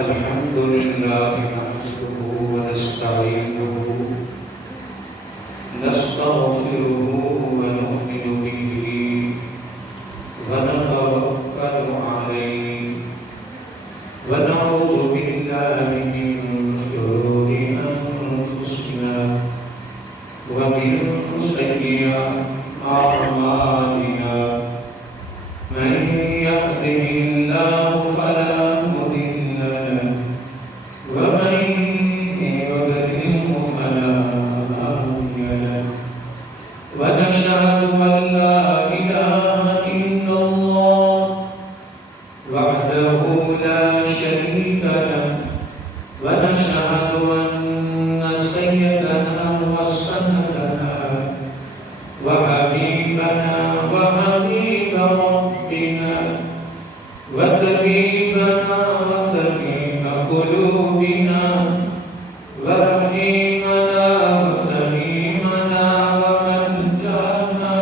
الحمد لله نحمده ونستعينه نستغفره ونؤمن به ونتوكل عليه ونعوذ بالله من شرور أنفسنا ومن سيئات أعمالنا من يهده الله فلا مضل له ومن يضلل فلا هادي له ونشهد أن لا إله إلا الله وحده لا شريك له ونشهد أن سيدنا وسندنا وحبيبنا وحبيب ربنا وطبيبنا وطبيب قلوبنا ورحيمنا وكريمنا وملجانا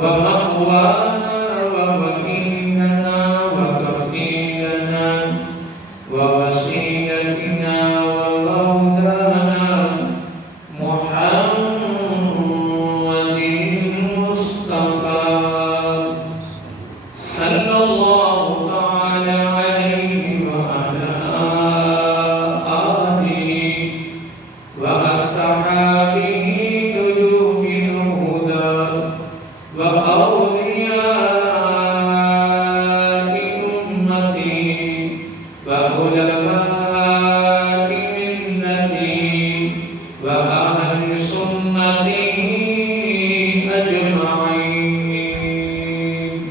ومأوانا ووكيلنا وكفيلنا ووسيلتنا ومولانا محمد المصطفى صلى الله تعالى عليه وعلى آله وأصحابه قلوب الهدى وأولياء أمتي وعلماء ملتي وأهل سنته أجمعين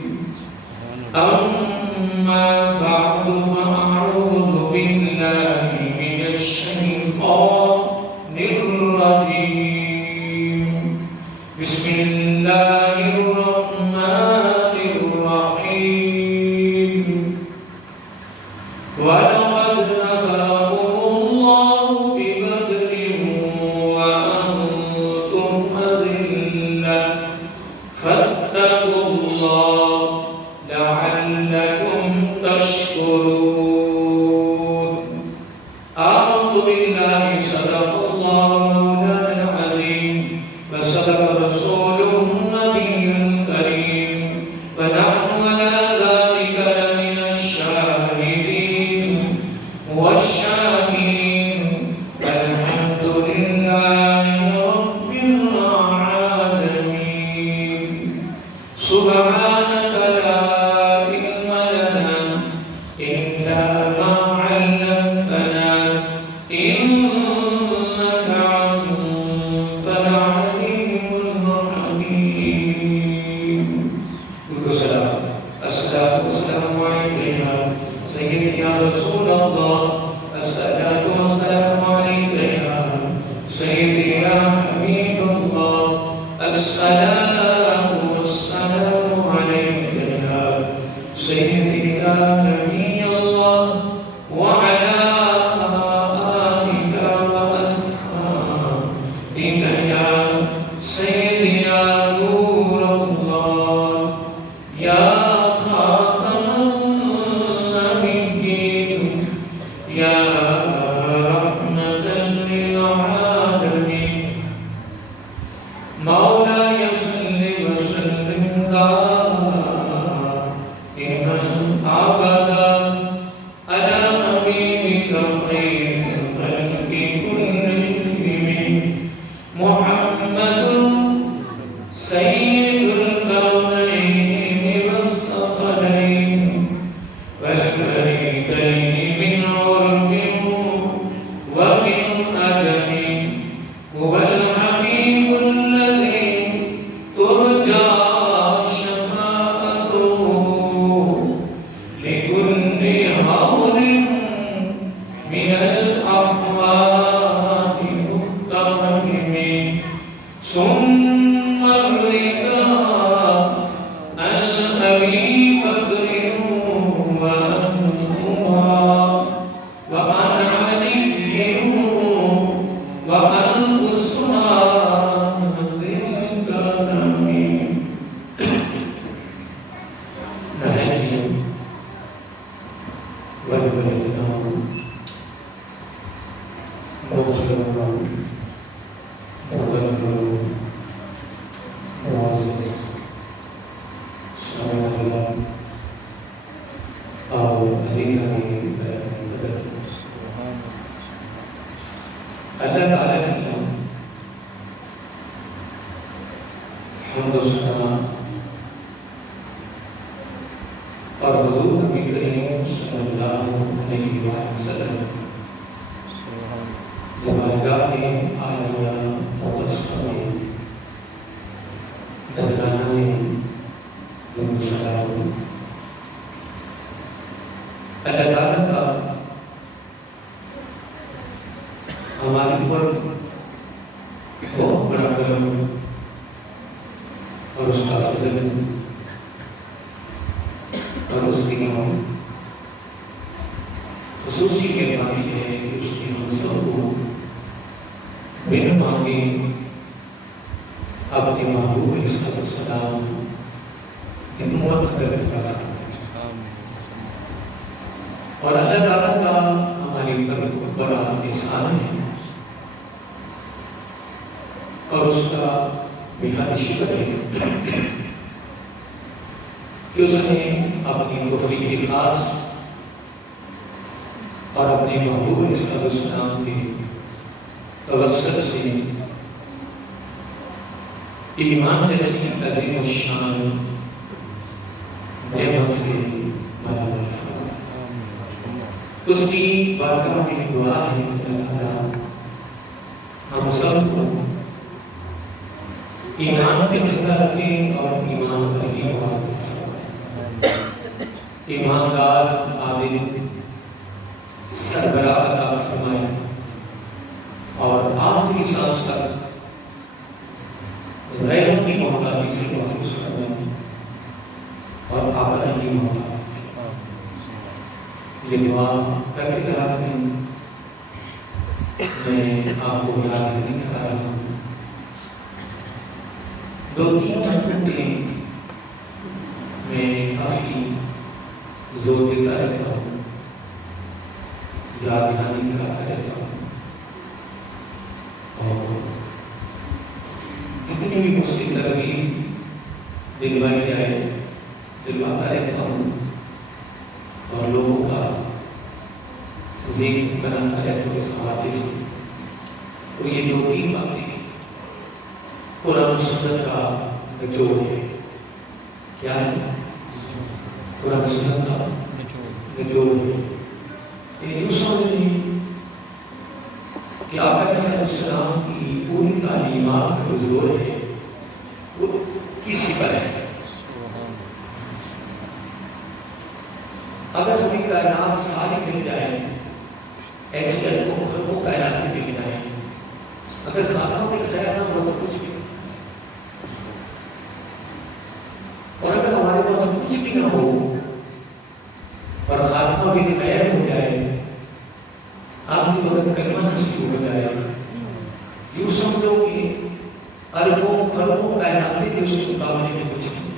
أما بعد فأعوذ بالله من الشيطان الرجيم بسم الله الرحمن الرحيم ولقد نصركم الله ببدر وأنتم أذلة فاتقوا الله لعلكم تشكرون أعوذ بالله صدق الله مولانا العظيم وصدق رسوله النبي الكريم ونحن على ذلك لمن الشاهدين والشاكرين والحمد لله رب العالمين سبحانك لا علم لنا إلا ما علمتنا إنك أنت العليم الحكيم. الصلاة والسلام عليك يا سيدي يا رسول الله. الصلاة والسلام عليك يا سيدي يا حبيب الله. الصلاة والسلام عليك يا سيدي يا نبي الله وعلى آلك وأصحابك يا سيدي يا نور الله يا خاتم النبيين يا رحمة للعالمين مولاي صل وسلم دائما أبدا على حبيبك خير الخلق كلهم محمد سيد الكونين والثقلين والفريقين من عرب ومن أجم هو الحبيب الذي ترجى شفاعته لكل هول من الأحوال مقتحم ثم الرداء عن أبي بكر وعن عمر ولولدنا مغفرنا مغفرنا معزز سبحان اللہ اور عزیزہ میں مدد اللہ تعالیٰ کی حمد و ثنا اور حضور نبی کریم صلی اللہ علیہ وسلم بارگاہ عالیہ مقدسہ میں نذرانہ درود سلام اللہ تعالیٰ کا ہمارے اوپر بہت بڑا کرم اور اس کا فضل اور اس کی خصوصی مہربانی ہے کہ اس نے ہم سب کو بن مانگے اپنے محبوب علیہ السلام ہدایت کر عطا فرمائے اور اللہ تعالیٰ کا ہمارے اوپر بہت بڑا احسان ہے اور اس کا بہت شکر ہے کہ اس نے اپنی توفیق خاص اور اپنے محبوب علیہ السلام کے توسط سے ایمان جیسی عظیم الشان نعمت سے مالا فرمائے۔ اس کی بارگاہ میں دعا ہے اللہ تعالیٰ ہم سب کو ایمان کے زندہ رکھیں اور ایمان پر ہی بات فرمائے، ایماندار عادل سربراہ عطا فرمائے اور آخری سانس تک غیروں کی محتاجی سے محفوظ فرمائے اور اپنا ہی محتاج۔ یہ دعا کرتے رہتے ہیں، میں آپ کو یاد نہیں کر رہا ہوں، دو تین مرتبہ میں کافی زور دیتا رہتا ہوں، یاد دہانی کراتا رہتا ہوں اور کتنی بھی مجھ سے ترغیب دلوائی جائے دلواتا رہتا ہوں اور لوگوں کا ذکر بناتا رہتا ہوں اس حوالے سے۔ اور یہ دو تین باتیں قرآن و سنت کا نچوڑ ہے۔ کیا ہے؟ قرآن و سنت کا نچوڑ ہے۔ یہ یوں سمجھیں کہ آقا علیہ السلام کی پوری تعلیمات کا جو زور ہے وہ کسی پر ہے۔ اگر ہمیں کائنات ساری مل جائے، ایسی خلقوں کائنات میں مل جائے، اگر خاتمہ میں خیر نہ ہو تو کچھ بھی، اور اگر ہمارے پاس کچھ بھی نہ ہو اور خاتمہ بھی خیر ہو جائے، آخری وقت کلمہ نصیب ہو جائے، یوں سمجھو کہ اربوں خلقوں کائنات بھی اس کے مقابلے میں کچھ نہیں۔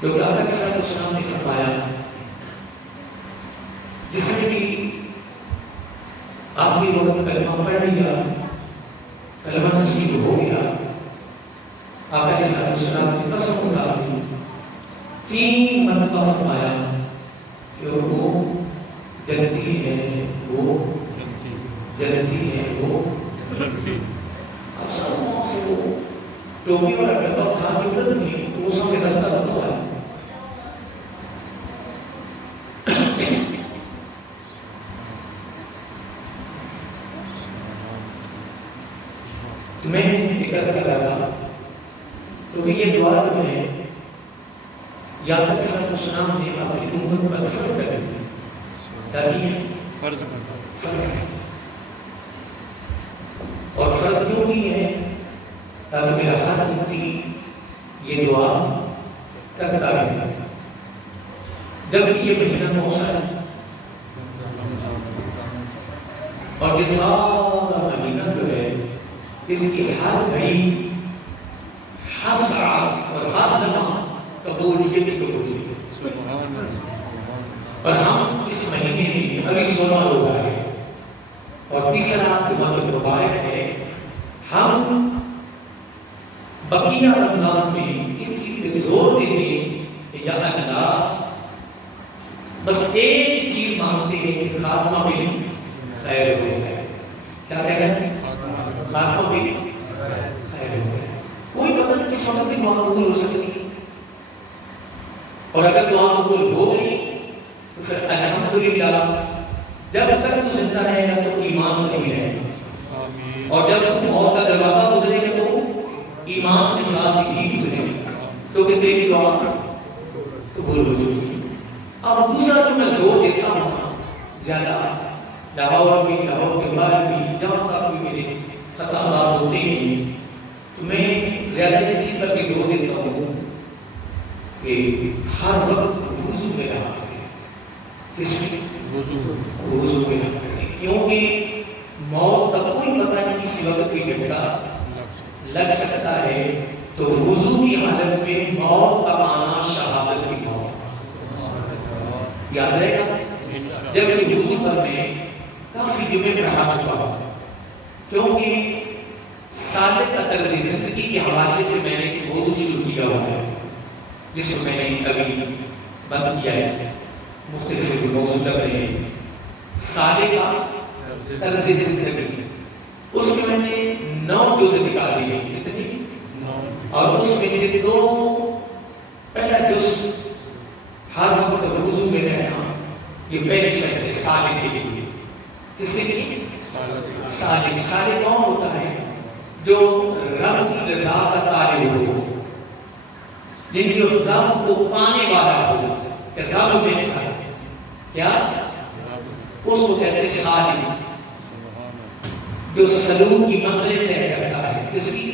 کیونکہ آقا علیہ السلام نے فرمایا جس نے بھی آخری وقت کلمہ پڑھ لیا، کلمہ نصیب ہو گیا، آقا علیہ السلام کی قسم اٹھا دی، 3 مرتبہ فرمایا کہ وہ جنتی ہے، وہ جنتی ہے، وہ جنتی۔ اب سب وہاں سے وہ ٹوپی والا ڈبہ اٹھا کے ادھر کی تو وہ سامنے رستہ بتا ہے۔ میں ایک عرض کر رہا تھا کیونکہ یہ دعا جو ہے یا تک صلی اللہ علیہ وسلم نے اپنی امت پر فرض کر دی، تاکہ فرض اور فرض کیوں نہیں ہے؟ تاکہ میرا ہر امتی یہ دعا کرتا رہے۔ جب یہ مہینہ موسم اور یہ سارا مہینہ جو ہے اس کی ہر گھڑی، ہر ساعت اور ہر لمحہ قبولیت ہی قبولیت ہے۔ اور ہم اس مہینے میں ابھی 16 روزہ ہے اور تیسرا جمعہ کے مبارک ہے، ہم بقیہ رمضان میں اس چیز پہ زور دیتے ہیں کہ یا اللہ بس ایک چیز مانگتے ہیں کہ خاتمہ بھی خیر ہو جائے. کیا کہہ رہے ہیں؟ خاتمہ بھی خیر ہو جائے. کوئی پتہ نہیں کس وقت کی دعا قبول ہو سکتی ہے، اور اگر دعا قبول ہو گئی تو پھر الحمدللہ جب تک تو زندہ رہے گا تو ایمان پر ہی رہے گا، اور جب تو موت کا دروازہ گزرے گا تو ایمان کے ساتھ ہی گزرے گا، کیونکہ تیری دعا قبول ہو چکی ہے. اب دوسرا جو میں زور دیتا ہوں زیادہ لاہور کے بعد بھی جہاں تک بھی میرے خطابات ہوتے ہیں تو میں زیادہ اس چیز پر بھی زور دیتا ہوں کہ ہر وقت وضو میں رہا کریں. کس میں؟ وضو میں رہا کریں، کیونکہ موت کا کوئی پتہ نہیں کسی وقت کوئی جھٹکا لگ سکتا ہے. تو وضو کی حالت میں موت کا آنا شہادت کی موت یاد رہے گا. جب کہ وضو پر میں کافی جمعے پڑھا چکا ہوں، کیونکہ سابق طرز زندگی کے حوالے سے میں نے ایک موضوع شروع کیا ہوا ہے جس کو میں نے ابھی بند کیا ہے. مختلف موضوع چل رہے ہیں سابق طرز زندگی، اس میں میں نے 9 جزء نکالے ہیں. کتنی؟ اور اس میں سے 2 پہلا جز ہر وقت وضو میں رہنا، یہ پہلی شرط ہے صالح کے لیے. کس کے لیے؟ صالح. صالح کون ہوتا ہے؟ جو رب کی رضا کا طالب ہو، جن جو رب کو پانے والا ہو کہ رب میں ہے کیا اس کو کہتے ہیں صالح. جو سلوک کی منزلیں طے کرتا ہے. کس کی؟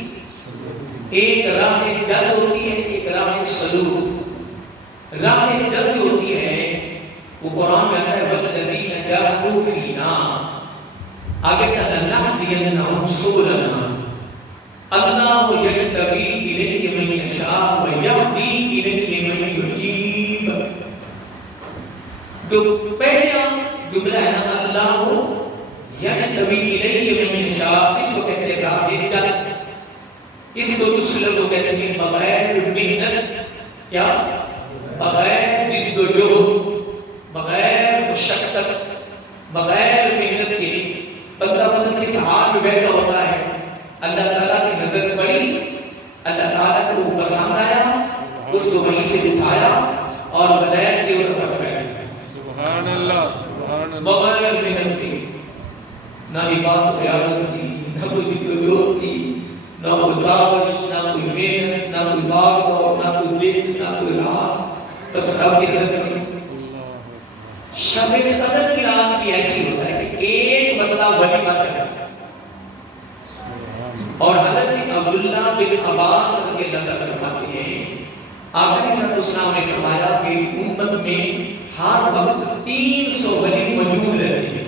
ایک راہ جد ہوتی ہے، ایک راہ سلوک. راہ جد ہوتی ہے وہ قرآن میں آتا ہے والذین جاہدوا فینا، آگے کہتا ہے لنہدینہم سبلنا، اللہ یجتبی الیہ من یشاء ویہدی الیہ من ینیب. جو پہلے جملہ ہے نا اللہ یجتبی الیہ من یشاء، اس کو کہتے ہیں راہ جد. اس کو دوسرے کو کہتے ہیں بغیر محنت، کیا؟ بغیر جد و جہد، بغیر مشقت، بغیر محنت کے بندہ بدن کس حال میں بیٹھا ہوتا ہے، اللہ تعالیٰ کی نظر پڑی، اللہ تعالیٰ کو پسند آیا، اس کو وہیں سے اٹھایا اور ہدایت کے اوپر پھیلایا. سبحان اللہ، سبحان اللہ. بغیر محنت کے نہ عبادت ریاضت کی، نہ کوئی جد و جہد کی، نہ کوئی تابش، نہ کوئی محنت، نہ کوئی باغ دور، نہ کوئی دن، نہ کوئی رات، بس رب کی نظر پڑی. شب قدر کی رات بھی ایسی ہوتا ہے کہ ایک بندہ ولی بن جاتا ہے. اور حضرت عبداللہ بن عباس رضی اللہ عنہ فرماتے ہیں آقا صلی اللہ علیہ وسلم نے فرمایا کہ امت میں ہر وقت 300 ولی موجود رہتے ہیں.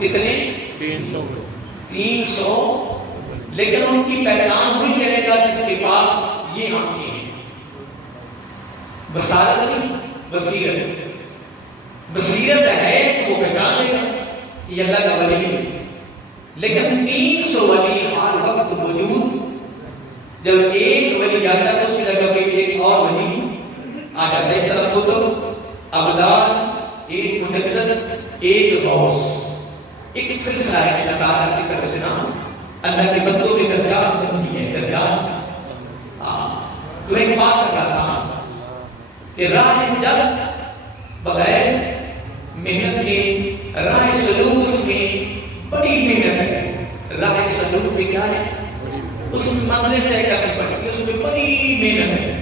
کتنے؟ 300. لیکن ان کی پہچان وہی کرے گا جس کے پاس یہ آنکھیں ہیں. بصارت نہیں، بصیرت. بصیرت ہے تو وہ پہچان لے گا یہ اللہ کا ولی ہے. لیکن 300 ولی ہر وقت موجود. جب ایک ولی جاتا ہے تو اس کی جگہ پہ ایک اور ولی آ جاتا ہے. اس طرح قطب، ابدال، ایک مجدد، ایک غوث، ایک سلسلہ ہے اللہ تعالیٰ کی طرف سے نا اللہ کے بندوں میں درجات بنتی ہے. درجات تو ایک بات کر رہا تھا کہ راہ جد بغیر محنت کے، راہ سلوک اس میں بڑی محنت ہے. راہ سلوک میں کیا ہے؟ اس میں منزلیں طے کرنی پڑتی ہے، اس میں بڑی محنت ہے.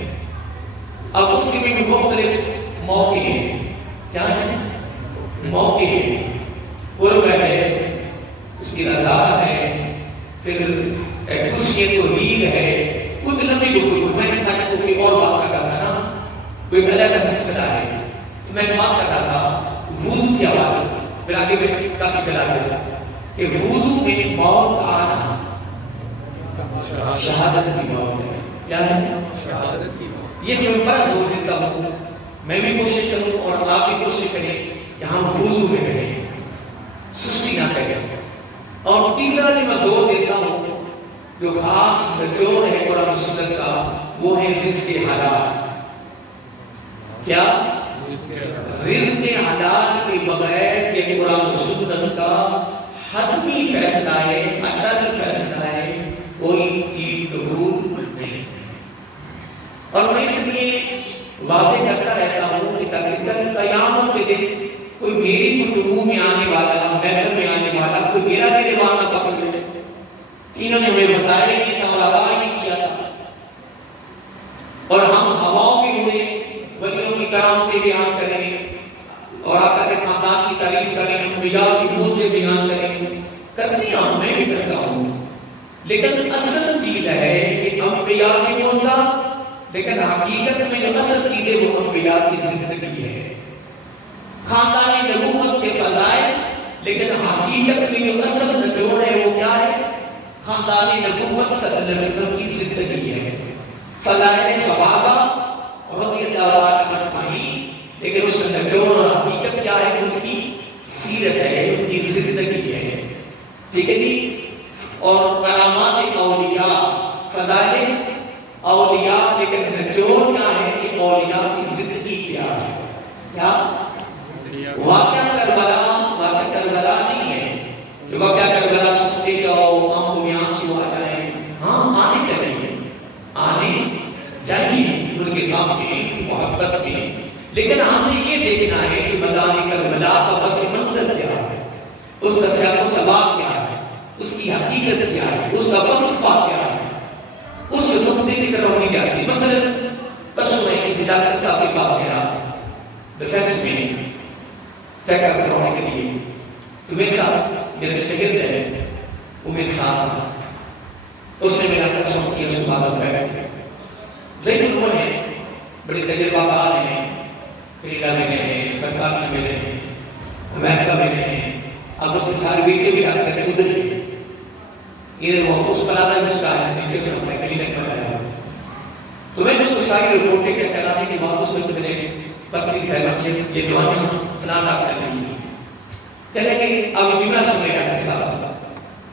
اب اس کے بھی مختلف موقع ہیں. کیا ہے؟ موقع ہے. قرب ہے، اس کی رضا ہے، پھر خوشی توحید ہے. کچھ لمبی گفتگو میں کوئی اور بات کر رہا تھا نا، کوئی الگ کا سلسلہ ہے. تو میں بات کر رہا تھا وضو کی آواز، پھر آگے میں کافی چلا گیا کہ وضو میں موت کا آنا شہادت کی موت ہے. کیا ہے؟ شہادت کی موت. یہ جو میں بڑا زور دیتا ہوں میں بھی کوشش کروں اور آپ بھی کوشش کریں کہ ہم وضو میں رہیں، سستی نہ کریں۔ اور تیسرا بھی میں زور دیتا ہوں جو خاص نچوڑ ہے قرآن و سنت کا، وہ ہے رزق حلال۔ کیا؟ رزق حلال کے بغیر یہ قرآن و سنت کا حتمی فیصلہ ہے، اٹل فیصلہ ہے، کوئی چیز قبول نہیں۔ اور میں اس لیے واضح کرتا رہتا ہوں کہ تقریباً قیامت کے دن کوئی میری گفتگو میں آنے والا، محفل میں آنے والا کوئی میرا گریبان نہ پکڑ لے کہ انہوں نے ہمیں بتایا کہ تمہارا ہی کیا تھا، اور ہم ہواؤں کے ہوئے ولیوں کی کرامتیں بیان کریں اور آقا کے خاندان کی تعریف کریں، انبیاء کی منہ سے بیان کریں، کرتے ہیں ہم، میں بھی کرتا ہوں، لیکن اصل چیز ہے کہ انبیاء کی موجزہ، لیکن حقیقت میں جو اصل چیز ہے وہ انبیاء کی زندگی ہے، خاندان نبوت کے فضائل، لیکن حقیقت میں جو اصل نچوڑ ہے وہ کیا ہے؟ خاندان نبوت صلی اللہ علیہ وسلم کی زندگی ہے، فضائل صحابہ رضی اللہ عنہ اجمعین، لیکن اس کا نچوڑ اور حقیقت کیا ہے؟ ان کی سیرت ہے، ان کی زندگی ہے، ٹھیک ہے جی؟ اور کرامات اولیاء، فضائل اولیاء، لیکن نچوڑ کیا ہے کہ اولیاء کی زندگی کیا ہے؟ کیا؟ واقعہ کربلا نہیں ہے کہ واقعہ کربلا سنتے جاؤ آنکھوں میں آنسو آ جائیں، ہاں آنے چاہیے ان کے کام میں، محبت میں، لیکن ہم نے یہ دیکھنا ہے کہ میدان کربلا کا پس منظر کیا ہے، اس کا سیاق و سباق کیا ہے، اس کی حقیقت کیا ہے، اس کا فلسفہ کیا ہے، اس نقطے کی طرف نہیں جاتی۔ مثلا پرسوں میں کسی ڈاکٹر صاحب کے پاس گیا ڈیفینس میں چیک اپ کروانے کے لیے، تو میرے ساتھ میرے شاگرد ہے، وہ میرے ساتھ تھا، اس نے میرا کنسلٹ کیا، اس کے بعد بیٹھ گئے، ضعیف عمر ہے، بڑے تجربہ کار ہیں، کینیڈا میں گئے ہیں، برطانیہ میں گئے ہیں، امریکہ میں گئے ہیں، اب اس کے سارے بیٹے بھی ڈاکٹر ہیں، ادھر گئے ادھر وہ اس پلانا میں اس کا ہے، نیچے سے اپنے کلینک میں آیا، تو میں نے اس کو ساری رپورٹیں کیا کرانے کے بعد اس کو تو میرے پتری پھیلانی ہے، یہ دوائیاں فلان ڈاکٹر نے کی، کہنے کہ اب یہ جملہ سنے ڈاکٹر صاحب،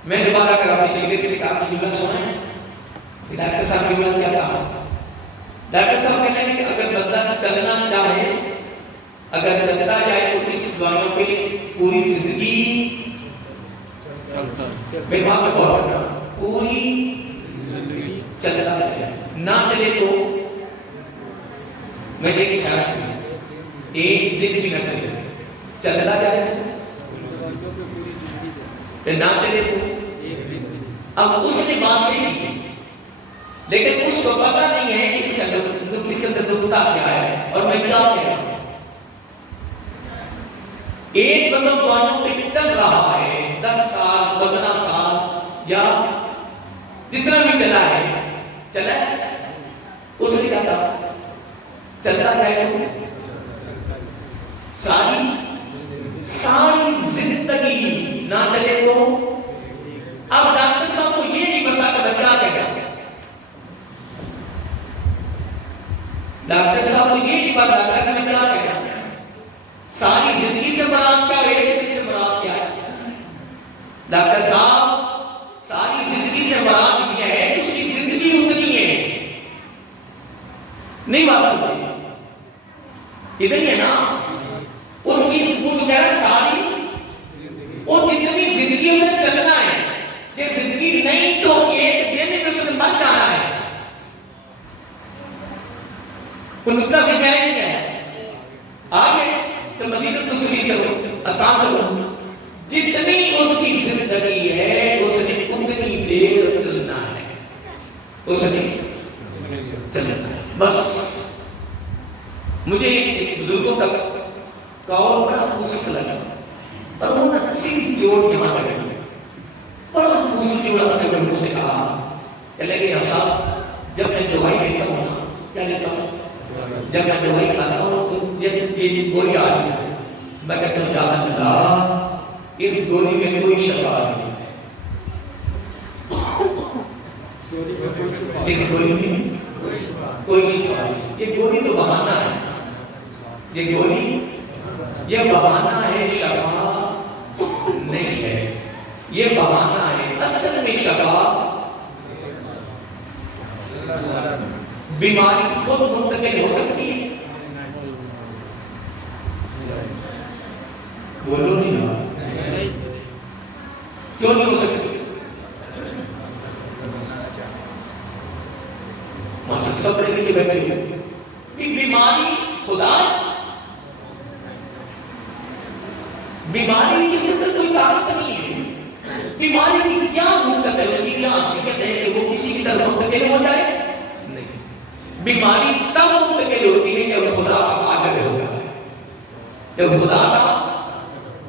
میں نے بارہ کر اپنی شاگرد سے کہا کہ جملہ سنیں، کہ ڈاکٹر صاحب جملہ کیا کہا؟ ڈاکٹر صاحب کہنے لگے کہ اگر بندہ چلنا چاہے، اگر چلتا جائے تو اس دوائیوں پہ پوری زندگی، میری بات میں غور کرنا، پوری زندگی چلتا جائے، نہ چلے تو میں ایک اشارہ کروں، ایک دن بھی نہ چلے، چلتا جائے تو نہ چلے تو، اب اس نے بات صحیح کی، لیکن اس کو پتہ نہیں ہے کہ اس کے اندر نقطہ کیا ہے اور میں کیا کہہ رہا ہوں۔ ایک بندہ دوائیوں پہ چل رہا ہے 10 سال 15 سال یا جتنا بھی چلا ہے، چلا ہے، اس نے کہا تھا چلتا جائے تو ساری زندگی نہ چلے تو، اب ڈاکٹر صاحب کو یہ نہیں پتا کہ میں کیا کہہ رہا ہوں، ڈاکٹر صاحب کو یہ نہیں پتا کہ میں کیا کہہ رہا ہوں، ساری زندگی سے مراد کیا ہے، ایک دن سے مراد کیا ہے؟ ڈاکٹر صاحب ساری زندگی سے مراد یہ ہے کہ اس کی زندگی اتنی ہے، نہیں بات سمجھے، ادھر ہی ہے نا، اس کی کہہ رہا ساری اور جتنی زندگی اسے چلنا ہے، یہ زندگی نہیں تو ایک دن میں اس نے مر جانا ہے، کوئی نقطہ سے کیا ہے آگے تو مزید اس کو سلیش کرو، آسان کرو، جتنی اس کی زندگی ہے اس نے اتنی دیر چلنا ہے، اس نے چلنا ہے، بس۔ مجھے ایک بزرگوں کا قول بڑا خوشک لگا، اور وہ نقصی جوڑ یہاں لگا، بڑا خوشک جوڑا اس نے مجھ سے کہا، کہ لگے صاحب جب میں دوائی لیتا ہوں، کیا لیتا ہوں؟ جب میں دوائی کھاتا ہوں تو یہ گولی آ رہی ہے، میں کہتا ہوں یا اللہ اس گولی میں کوئی شفا نہیں ہے، اس گولی میں کوئی شفا نہیں، یہ گولی تو بہانہ ہے، یہ گولی یہ بہانہ ہے، شفا نہیں ہے، یہ بہانہ ہے، اصل میں شفا بیماری خود منتقل ہو سکتی ہے. بولو نہیں نا، کیوں نہیں ہو سکتی؟ ماشاءاللہ سب رہے کے بیٹھے ہوئے، بیماری خدا، بیماری کے اندر کوئی طاقت نہیں ہے. بیماری کی کیا حقیقت ہے، اس کی کیا حیثیت ہے کہ وہ کسی کی طرف منتقل ہو جائے؟ نہیں. بیماری تب منتقل ہوتی ہے جب خدا کا آرڈر ہوتا ہے، جب خدا کا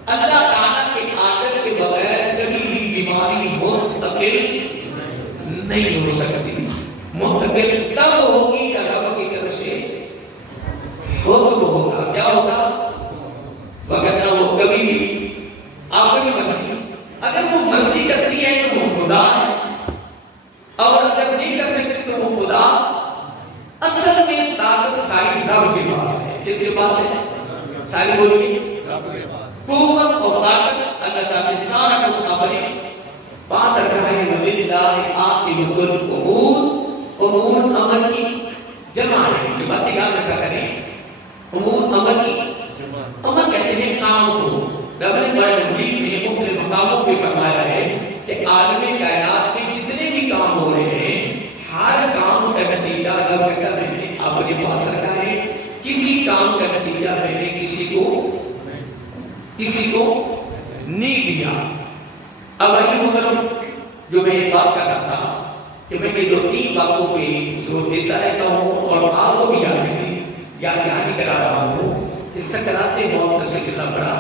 اللہ تعالیٰ کے آرڈر کے بغیر کبھی بھی بیماری منتقل نہیں ہو سکتی. منتقل تب ہوگی یا رب کی طرف سے حکم ہوگا. کیا ہوگا؟ وقت وہ کبھی بھی آپ کی مرضی، اگر وہ مرضی کرتی ہے تو وہ خدا ہے، اور اگر نہیں کر سکتی تو وہ خدا. اصل میں طاقت ساری رب کے پاس ہے. کس کے پاس ہے؟ ساری بولیے. قوت اور طاقت اللہ تعالیٰ نے سارا کچھ اپنے پاس رکھا ہے. وَلِلَّهِ عَاقِبَةُ الْأُمُورِ، امور عمل کی جمع ہے. یہ بات یاد رکھا کریں، امور عمل کی عمل کہتے ہیں کام کو. رب نے قرآن مجید میں مختلف مقاموں پہ فرمایا ہے کہ عالم کائنات کے جتنے بھی کام ہو رہے ہیں، ہر کام کا نتیجہ رب کا میں نے اپنے پاس رکھا ہے. کسی کام کا نتیجہ میں نے کسی کو نہیں دیا. اب آئیے محترم، جو میں یہ بات کر رہا تھا کہ میں یہ 2-3 باتوں پہ زور دیتا رہتا ہوں اور آپ کو بھی یاد کرا رہا ہوں. اس سکراتے موت کا سلسلہ بڑا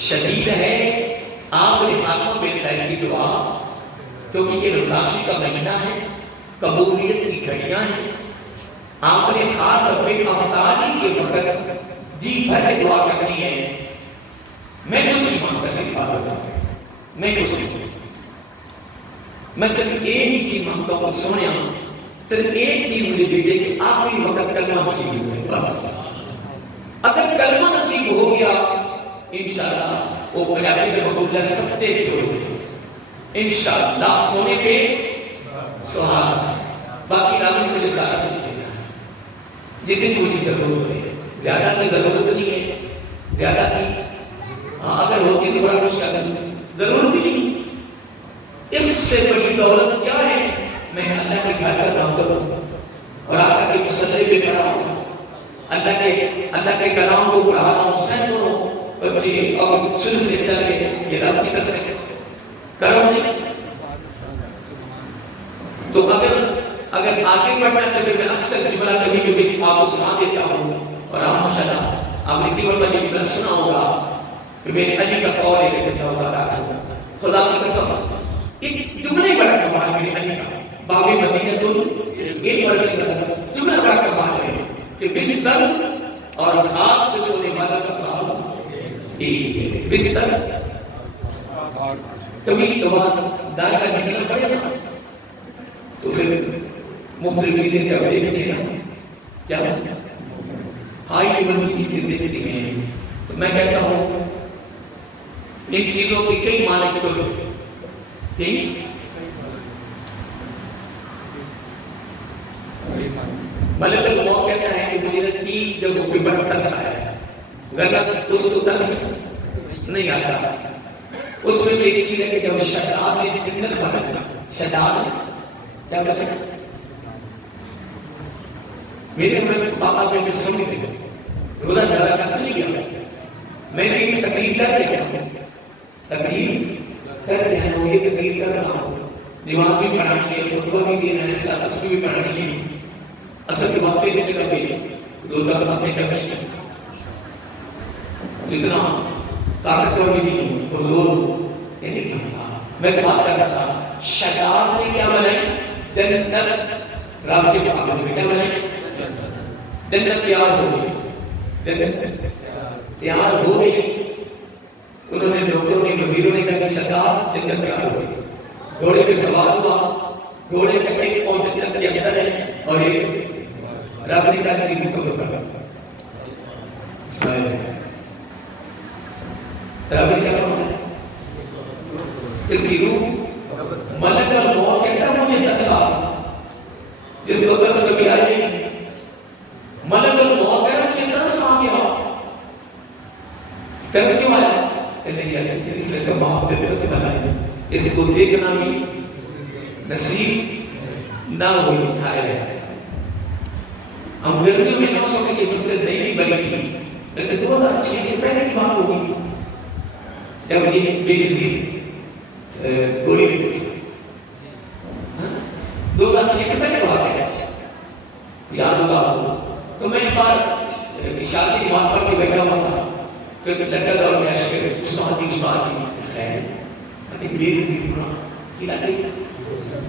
شدید ہے. آپ نے خاتمہ میں خیر کی دعا، کیونکہ یہ رمضان کا مہینہ ہے، قبولیت کی گھڑیاں ہیں. آپ نے خاص اپنے افطاری کے وقت جی بھر کے دعا کرنی ہے. میں مسلمان کا سکھا ہوتا ہوں، میں صرف ایک ہی چیز مانگتا ہوں، سونے صرف ایک چیز مجھے دے دے کہ آخری وقت کلمہ نصیب ہو جائے. بس اگر کلمہ نصیب ہو گیا انشاءاللہ وہ پنجابی کے بقول سکتے کے ہو جائے انشاءاللہ. سونے پہ سہارا، باقی رات میں مجھے سارا کچھ دینا ہے. جتنی مجھے ضرورت ہے، زیادہ کی ضرورت نہیں ہے. زیادہ کی اگر ہوتی تو بڑا کچھ کرنا، ضرورت ہی نہیں. اس سے بڑی دولت کیا ہے؟ میں اللہ کے گھر کا کام کروں اور آقا کے مسلح پہ کھڑا ہوں، اللہ کے کلام کو پڑھا رہا ہوں. سینکڑوں بچے اور سلسلے چل کے یہ رب کی طرف سے کرو نہیں. تو اگر آگے بڑھنا ہے تو پھر میں اکثر جملہ کبھی کبھی آپ کو سنا دیتا ہوں، اور آپ ماشاءاللہ آپ نے کیول میں جملہ سنا ہوگا کہ میرے علی کا قول ہے کہ اللہ تعالیٰ خدا کی قسم ایک جملے بڑا کمال میرے علی کا باب مدینہ ایک بڑا جملہ بڑا کمال ہے کہ بستر اور خاک پہ سونے والا کا کام ایک ہے. بستر کبھی کبھار دار کا نکلنا پڑے گا تو پھر مختلف چیزیں کیا دیکھتے ہیں، کیا ہائی لیول کی چیزیں دیکھتے ہیں. تو میں کہتا ہوں ان چیزوں کی کئی معنی تو ملک الموت کہتا ہے کہ مجھے 3 جگہوں پہ بڑا ترس آیا ہے، ورنہ اس کو ترس نہیں آتا. اس میں سے ایک چیز ہے کہ جب شداد نے جنت بنا، شداد کیا بنا، میرے بابا کے میں سمجھ گئے روزہ زیادہ کرتا نہیں گیا. میں نے یہ تقریر کر دیا، یہ تقریر کر رہا ہوں. نماز بھی پڑھانی ہے، خطبہ بھی دینا ہے، ساتھ بھی پڑھانی ہے. اصل کے واقعے دینے کا بھی 2-4 باتیں کرنی ہے. اتنا طاقتور بھی نہیں ہوں، حضور یہ نہیں تھا. میں بات کر رہا تھا شجاعت نے کیا بنائی؟ جنت. رب کے مقابلے میں کیا بنائی؟ جنت تیار ہو گئی. جنت تیار ہو گئی. انہوں نے ڈاکٹروں نے وزیروں نے کہا کہ شجاعت جنت تیار ہو گئی. گھوڑے پہ سوار ہوا، گھوڑے کا ایک پاؤں جنت کے اندر ہے اور ایک رب نے کہا اس کی مکمل کر. رب نے کیا فرمایا؟ اس کی روح ملک الموت کہتا ہے مجھے ترسا، جس کو ترس کبھی آئے گی، ملک الموت کہتا ہے مجھے ترس آ گیا۔ ترس کیوں آیا؟ کہنے گیا کہ اس نے کمام دلت بنائی، اس کو دیکھنا بھی نصیب نہ ہوئی۔ ہم گرمیوں میں 900 کی مسجد نہیں بنی تھی، لیکن 2006 سے پہلے کی بات ہوگی جب یہ بے نظیر گولی لگی تھی۔ 2006 سے پہلے بات ہے، یاد ہوگا آپ کو۔ تو میں ایک بار عشاء کی نماز پڑھ کے بیٹھا ہوا تھا، تو ایک لڑکا تھا اور میں استاد جی خیر بے نظیر پورا علاقے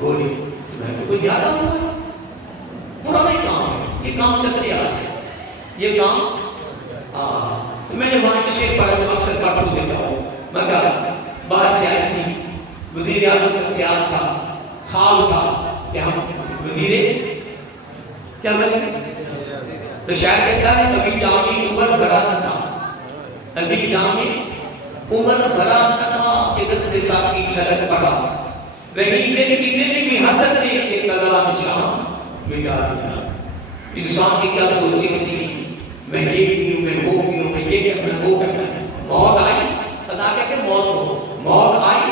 گولی، میں تو کوئی یاد آؤں گا پرانا ہی کام ہے، یہ کام چلتے آ رہا ہے، یہ کام تو میں نے وہاں شیخ پر اکثر پڑھ دیتا ہوں۔ مگر باہر سے آئی تھی، وزیر اعظم کا خیال تھا، خواب تھا کہ ہم وزیر کیا بنے، تو شاید کہتا ہے ابھی جامع عمر بھرا نہ تھا، ابھی جامع عمر بھرا نہ تھا کہ دست ساتھ کی چھلک پڑا، رہی دل کی دل میں حسد نے ایک قضا نشان مٹا دیا۔ انسان کی کیا سوچی ہوتی ہے، میں یہ بھی ہوں، میں وہ بھی ہوں، میں یہ کرنا وہ کرنا۔ موت آئی، خدا کہتے ہیں موت ہو، موت آئی،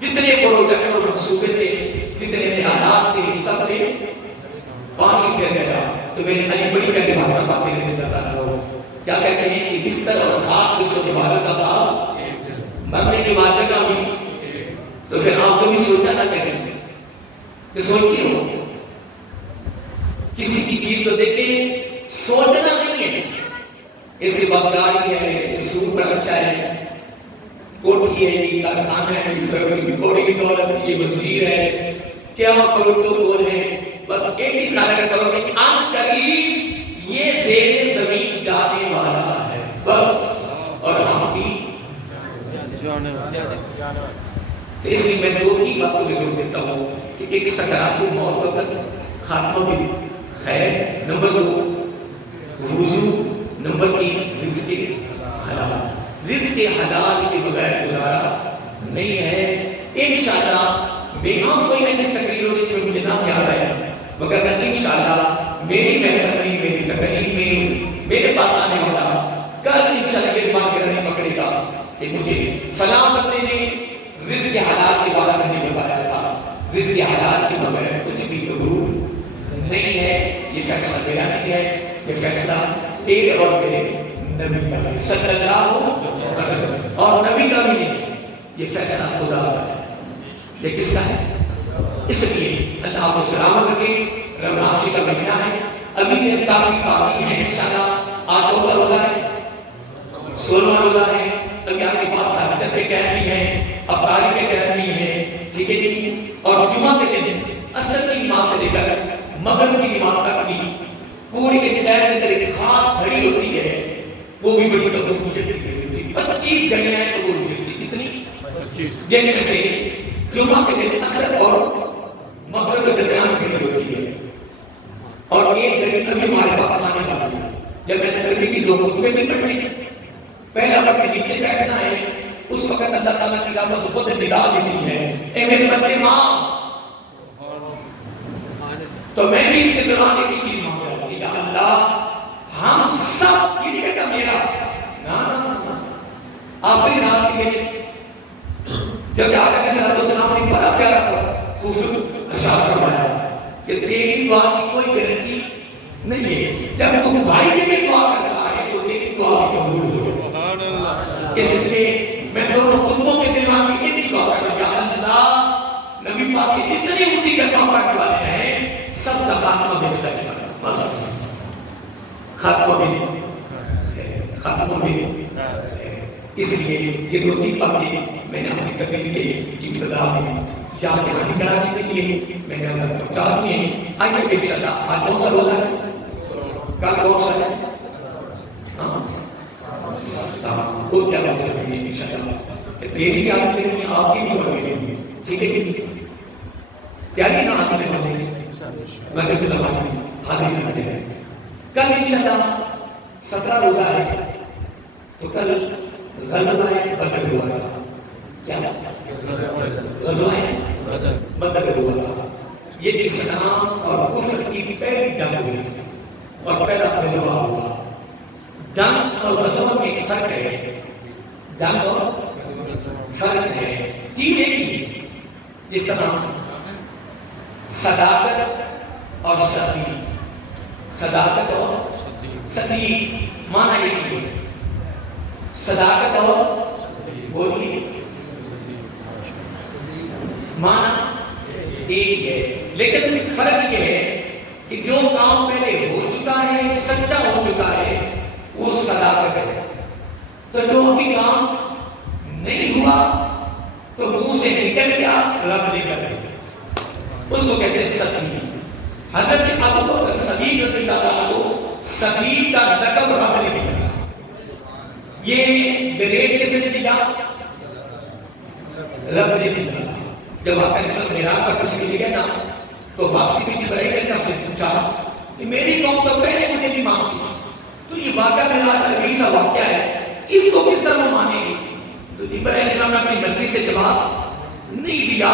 جتنے پروجیکٹ اور منصوبے تھے، جتنے خیالات تھے، سب تھے پانی پھر گیا۔ تو میں نے علی بڑی کہنے بات سب باتیں لیتے بتا رہا ہوں، کیا کہتے ہیں کہ بستر اور خاک اس کو عبادت کا تھا، مرنے کے بعد جگہ بھی۔ تو پھر آپ کو بھی سوچا نہ کریں کہ سوچتی ہو کسی کی چیز کو دیکھ کے سوچنا نہیں ہے، اس کے بعد گاڑی ہے، اس سور پر اچھا ہے، کوٹھی ہے، یہ کارخانہ ہے، یہ کوڑی دولت، یہ وزیر ہے، کیا کروڑوں دول ہے، بس ایک ہی خیال کرو کہ ان قریب یہ زیر زمین جانے والا ہے بس، اور ہم بھی جانے والا۔ تو اس لیے میں دو تین باتوں میں زور دیتا ہوں کہ ایک سکرات موت وقت خاتمہ بھی خیر، نمبر 2 وضو، نمبر 3 رزق حلال۔ رزق حلال کے بغیر گزارا نہیں ہے۔ انشاءاللہ بیگم کوئی ایسی تقریر ہو جس میں مجھے نہ خیال آئے، مگر نہ انشاءاللہ میری محفل میں، میری تقریر میں میرے پاس آنے والا کل انشاءاللہ کے بعد میرا نہیں پکڑے گا کہ مجھے فلاں بندے نے رزق حلال کے بارے میں نہیں بتایا تھا۔ رزق حلال کے بغیر کچھ بھی قبول نہیں ہے۔ یہ فیصلہ میرا نہیں ہے، یہ فیصلہ تیرے اور میرے نبی کا ہے صلی اللہ علیہ وسلم، اور نبی کا بھی نہیں، یہ فیصلہ خدا کا ہے۔ یہ کس کا ہے؟ اس لیے اللہ آپ کو سلامت رکھے۔ رمضان کا مہینہ ہے، ابھی دن کافی باقی ہیں، انشاءاللہ آج کا روزہ ہے، 16واں روزہ ہے، ابھی آپ کے پاس تہجد کے ٹائم بھی ہے، افطاری کے ٹائم بھی ہے، ٹھیک ہے جی، اور جمعہ کے دن عصر کی نماز سے لے کر مغرب کی نماز تک بھی پوری اس ٹائم کے اندر ایک خاص گھڑی ہوتی ہے، وہ بھی بڑی قدر کی ہوتی ہے، 25 گھڑیاں ہیں قبول ہوتی ہے، کتنی؟ 25، جن میں سے جمعہ کے دن عصر اور مغرب کے درمیان گھڑی ہوتی ہے، اور ایک گھڑی ابھی ہمارے پاس آنے والی ہے۔ جب میں نے تقریر کی 2 خطبے بھی پڑھے، پہلا وقت نیچے بیٹھنا ہے، اس وقت اللہ تعالیٰ کی رحمت خود ندا دیتی ہے، اے میرے بندے ماں، تو میں بھی اس کے دوران ایک چیز مانگ رہا ہوں، یا اللہ ہم سب یہ نہیں کہتا میرا، نا آپ اپنی ذات کے لیے، کیونکہ آقا کے صلی اللہ علیہ وسلم نے بڑا پیارا خوبصورت ارشاد فرمایا کہ تیری دعا کی کوئی گارنٹی نہیں ہے، جب تو بھائی کے لیے دعا کرتا ہے تو تیری دعا بھی قبول ہو۔ اس لیے میں دونوں خطبوں کے دوران بھی یہ دعا کرتا ہوں، یا اللہ نبی پاک کے جتنے اونچی کلمہ پڑھنے والے ہیں سب کا خاتمہ بہتر ہے، بس خاتمہ بھی اس لیے یہ 2-3 باتیں میں نے اپنی تقریر کے ابتدا میں یاد دہانی کرانے کے لیے میں نے اندر پہنچا دی ہیں۔ آئیے انشاءاللہ آج کون سا روزہ ہے؟ کل کون سا ہے؟ اس کیا بات کریں گے انشاءاللہ، تیری بھی آپ کے لیے، آپ کی بھی اور میری بھی، ٹھیک ہے؟ تیاری نہ آنے والے میں کچھ لمحہ حاضری کرتے ہیں۔ کل انشاءاللہ 17 روزہ ہے، تو کل غزوہ بدر ہوا تھا. کیا غزوہ بدر ہوا تھا. یہ اسلام اور کفر کی پہلی جنگ ہوئی تھی اور پہلا غزوہ ہوا. جنگ اور غزوہ میں ایک فرق ہے. جنگ اور فرق ہے تین ایک ہی. جس طرح صداقت اور صدیق، صداقت اور صدیق معنی ایک ہی ہے. صداقت اور بولیے معنی ایک ہے، لیکن فرق یہ ہے کہ جو کام پہلے ہو چکا ہے، سچا ہو چکا ہے، وہ صداقت ہے. تو جو ابھی کام نہیں ہوا تو منہ سے نکل گیا، رب نکل گیا، اس کو کہتے ہیں صدیق. حضرت ابو بکر صدیق رضی اللہ عنہ، صدیق کا لقب رب نے دیا. یہ گریڈ کیسے دیا؟ رب نے دیا. جب آقا نے سب میرا پر تشریف لیا نا تو واپسی کی بڑے کے سب سے پوچھا کہ میری قوم تو پہلے مجھے نہیں مانتی، تو یہ واقعہ میرا عجیب سا واقعہ ہے، اس کو کس طرح مانیں گے؟ تو جبرائیل علیہ السلام نے اپنی مرضی سے جواب نہیں دیا.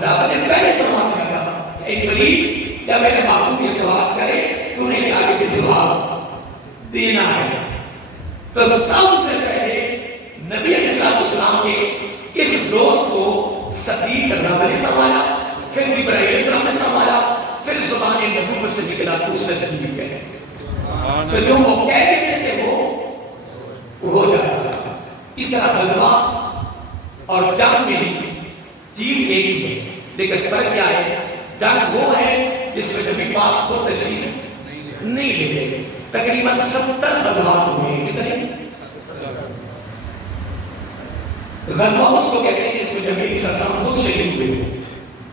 رب نے پہلے فرما دیا تھا اے غریب، جب میرے باپو یہ سوال کرے تو نے آگے سے جواب دینا ہے. تو سب سے پہلے نبی علیہ السلام کے اس دوست کو صدیق رب نے فرمایا، پھر جبرائیل علیہ السلام نے فرمایا، پھر زبان نبوت سے نکلا تو صدیق ہے. تو جو وہ کہہ دیتے تھے وہ ہو جاتا تھا. اس طرح غزوہ اور جنگ میں چیز ایک ہی ہے، لیکن فرق کیا ہے؟ جنگ وہ ہے جس میں نبی پاک خود تشریف نہیں لیتے. تقریباً 70 غزوات ہوئے. کتنے غزوہ اس کو کہتے ہیں جس میں نبی صلی اللہ علیہ وسلم خود شہید ہوئے ہو،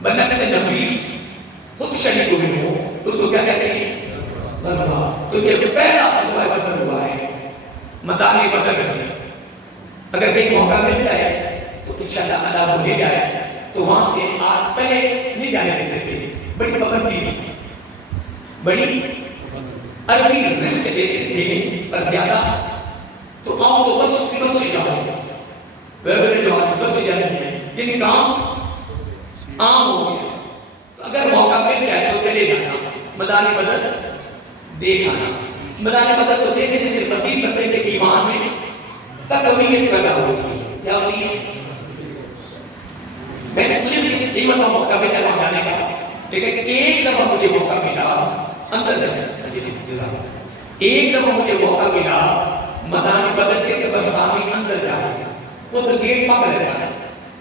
بنفس نفیس خود شہید ہوئے ہو، اس کو کیا کہتے ہیں؟ غزوہ. تو یہ پہلا غزوہ بدر ہوا ہے، میدان بدر میں. اگر کہیں موقع مل جائے تو انشاءاللہ اللہ وہ لے جائے تو وہاں سے آج پہلے نہیں جانے دیتے تھے. بڑی پابندی تھی، بڑی عربی رسک دیتے تھے پر زیادہ. تو قوم کو بس سے جاؤ، جو بس سے جانے ہیں، یعنی کام عام ہو گیا. تو اگر موقع مل جائے تو چلے جانا. میدان بدر دیکھ آنا. میدان بدر کو دیکھنے سے مزید بندے کے ایمان میں تقویت پیدا ہوتی ہے. کیا ہوتی ہے؟ میں نے مجھے بھی کئی مرتبہ موقع ملا وہاں جانے کا، لیکن ایک دفعہ مجھے موقع ملا اندر جانے کا. ایک دفعہ مجھے موقع ملا میدان بدر کے قبرستان میں اندر جانے کا. وہ تو گیٹ پاک رہتا ہے،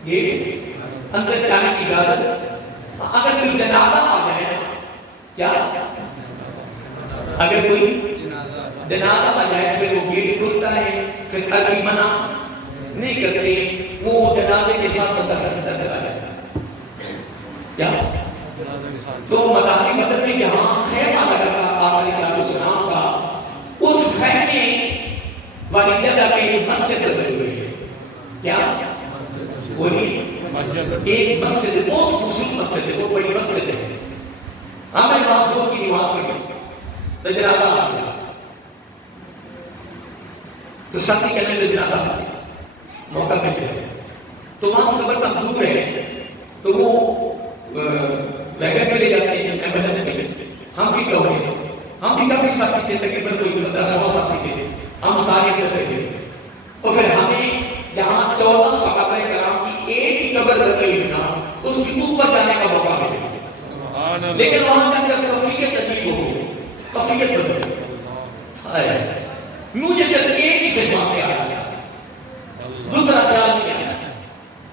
گیٹ اندر جانے کی اجازت. اگر کوئی جنازہ آ جائے نا، کیا اگر کوئی جنازہ آ جائے پھر وہ گیٹ کھلتا ہے، پھر عربی منع نہیں کرتے، وہ جنازے کے ساتھ اندر چلا جاتا ہے. کیا تو میدان بدر میں جہاں خیمہ لگا تھا آقا علیہ السلام کا، اس خیمے والی جگہ پہ مسجد بنی ہوئی ہے. کیا بولیے؟ ایک مسجد، بہت خوبصورت مسجد ہے، بہت بڑی مسجد ہے. ہمیں وہاں صبح کی نماز پڑھی، جنازہ آ گیا تو ساتھی کہنے لگے جنازہ موقع مل جائے. تو وہاں سے قبرستان دور ہے تو وہ ویگن پہ لے جاتے ہیں ایمبولینس کے. ہم بھی کہو گے، ہم بھی کافی ساتھی تھے، تقریباً کوئی 1500 ساتھی تھے. ہم سارے کرتے تھے اور پھر ہمیں یہاں 14 صحابہ کرام کی ایک ہی قبر بنی ہوئی نا، اس کی اوپر جانے کا موقع ملا. لیکن وہاں جا کر کفیت عجیب ہو گئی، کفیت بدل گئی. مجھے صرف ایک ہی خدمات خیال آیا، دوسرا خیال نہیں آیا،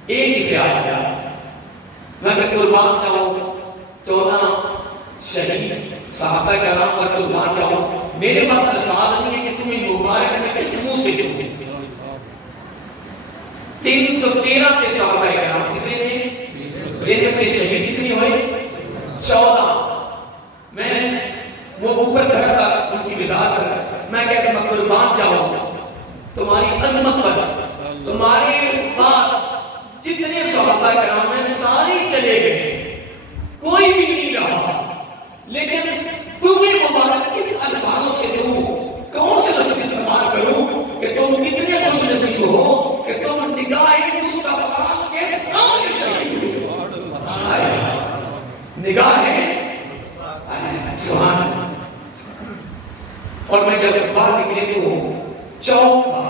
ایک ہی خیال آیا. میں قربان جاؤں 14 شہید صحابہ کرام پر قربان جاؤں. میرے پاس الفاظ نہیں ہے کہ تمہیں مبارک میں کس منہ سے کہوں. 313 کے صحابہ کرام کتنے تھے؟ ان سے شہید کتنے ہوئے؟ 14. میں وہ اوپر کھڑا تھا ان کی وزارت پر، میں کہتا میں قربان جاؤں تمہاری عظمت پر. تمہارے بعد جتنے صحابہ کرام ہیں سارے چلے گئے، کوئی بھی نہیں رہا، لیکن تمہیں مبارک اس الفاظوں سے دوں، کون سے لفظ استعمال کروں کہ تم کتنے خوش نصیب ہو اور میں جب باہر نکلے تو چوک تھا،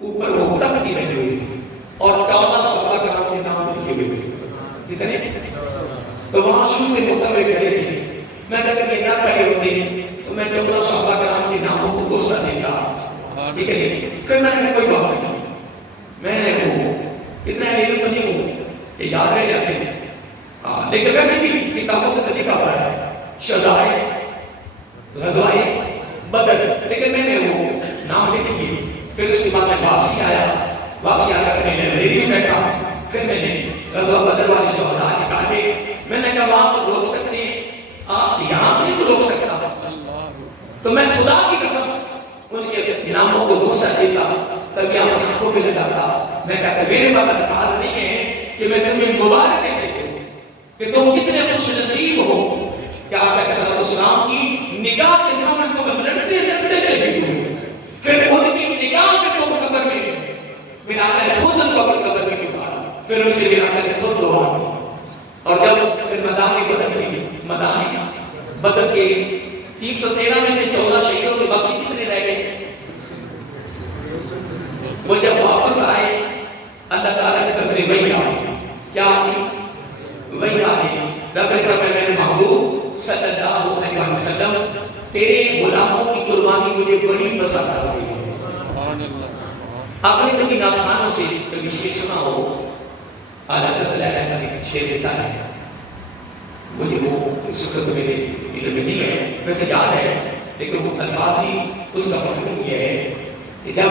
اوپر وہ تختی لگی ہوئی تھی اور 14 صحابہ کرام کے نام لکھے ہوئے تھے، ٹھیک ہے؟ تو وہاں شروع میں ہوتا ہوئے کھڑے تھے، میں اگر یہ نہ کھڑے ہوتے تو میں 14 صحابہ کرام کے ناموں کو غصہ دیتا، ٹھیک ہے؟ پھر میں نے کہا کوئی بات نہیں، میں نے وہ اتنا علم تو نہیں ہوں کہ یاد رہ جاتے ہیں، لیکن ویسے بھی کتابوں کا طریقہ ہوتا ہے، شہدائے غزوائے بدر، لیکن میں نے وہ نام لکھ دیے۔ پھر اس کے بعد میں واپسی آیا کر میں لائبریری میں بیٹھا، پھر میں نے غزوہ بدر والی شہداء نکالے، میں نے کہا وہاں تو روک سکتے ہیں، آپ یہاں تو نہیں تو روک سکتا، تو میں خدا کی قسم ان کے ناموں کو غصہ دیتا، تبھی اپنی آنکھوں پہ لگاتا، میں کہتا میرے پاس الفاظ نہیں ہے کہ میں تمہیں مبارک کیسے کروں کہ تم کتنے خوش نصیب ہو کہ آقا صلی اللہ علیہ وسلم کی نگاہ کے سامنے تم لڑتے لڑتے شہید ہوئے، پھر ان کی نگاہ میں تم قبر میں پھر آقا نے خود ان کو اپنی قبر میں اتارا، پھر ان کے لیے آقا نے خود دعا کی، اور جب پھر میدان بدر کے 313 میں سے 14 شہیدوں کے باقی کتنے رہ گئے؟ وہ جب واپس آئے اللہ تعالیٰ کی طرف سے وحی آئی، کیا آئی؟ وحی آئی، رب نے فرمایا میرے محبوب صلی اللہ علیہ وسلم تیرے غلاموں کی قربانی مجھے بڑی پسند آ گئی ہے۔ آپ نے کبھی ناخوانوں سے کبھی شعر سنا ہو، اعلیٰ تعالیٰ کا ایک شعر لکھا ہے، مجھے وہ اس وقت میرے علم میں نہیں ہے، ویسے یاد ہے لیکن وہ الفاظ بھی اس کا مفہوم یہ ہے کہ جب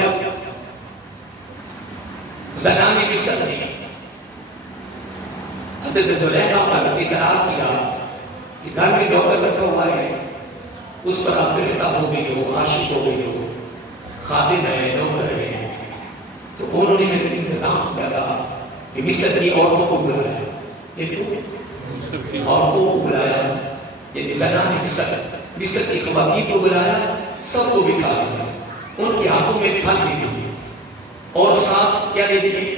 زنان مصر نے حضرت زلیخا پر اعتراض کیا کہ گھر میں ڈاکٹر رکھا ہوا ہے، اس پر آپ گرفتہ ہو گئی ہو، عاشق ہو گئی ہو، خادم ہے، نوکر ہے، تو انہوں نے پھر انتظام کیا تھا کہ مصر کی عورتوں کو بلایا، عورتوں کو بلایا، یعنی زنان مصر کی خواتین کو بلایا، سب کو بٹھا دیا، ان کے ہاتھوں میں پھل بھی دیے اور ساتھ کیا دے دیے؟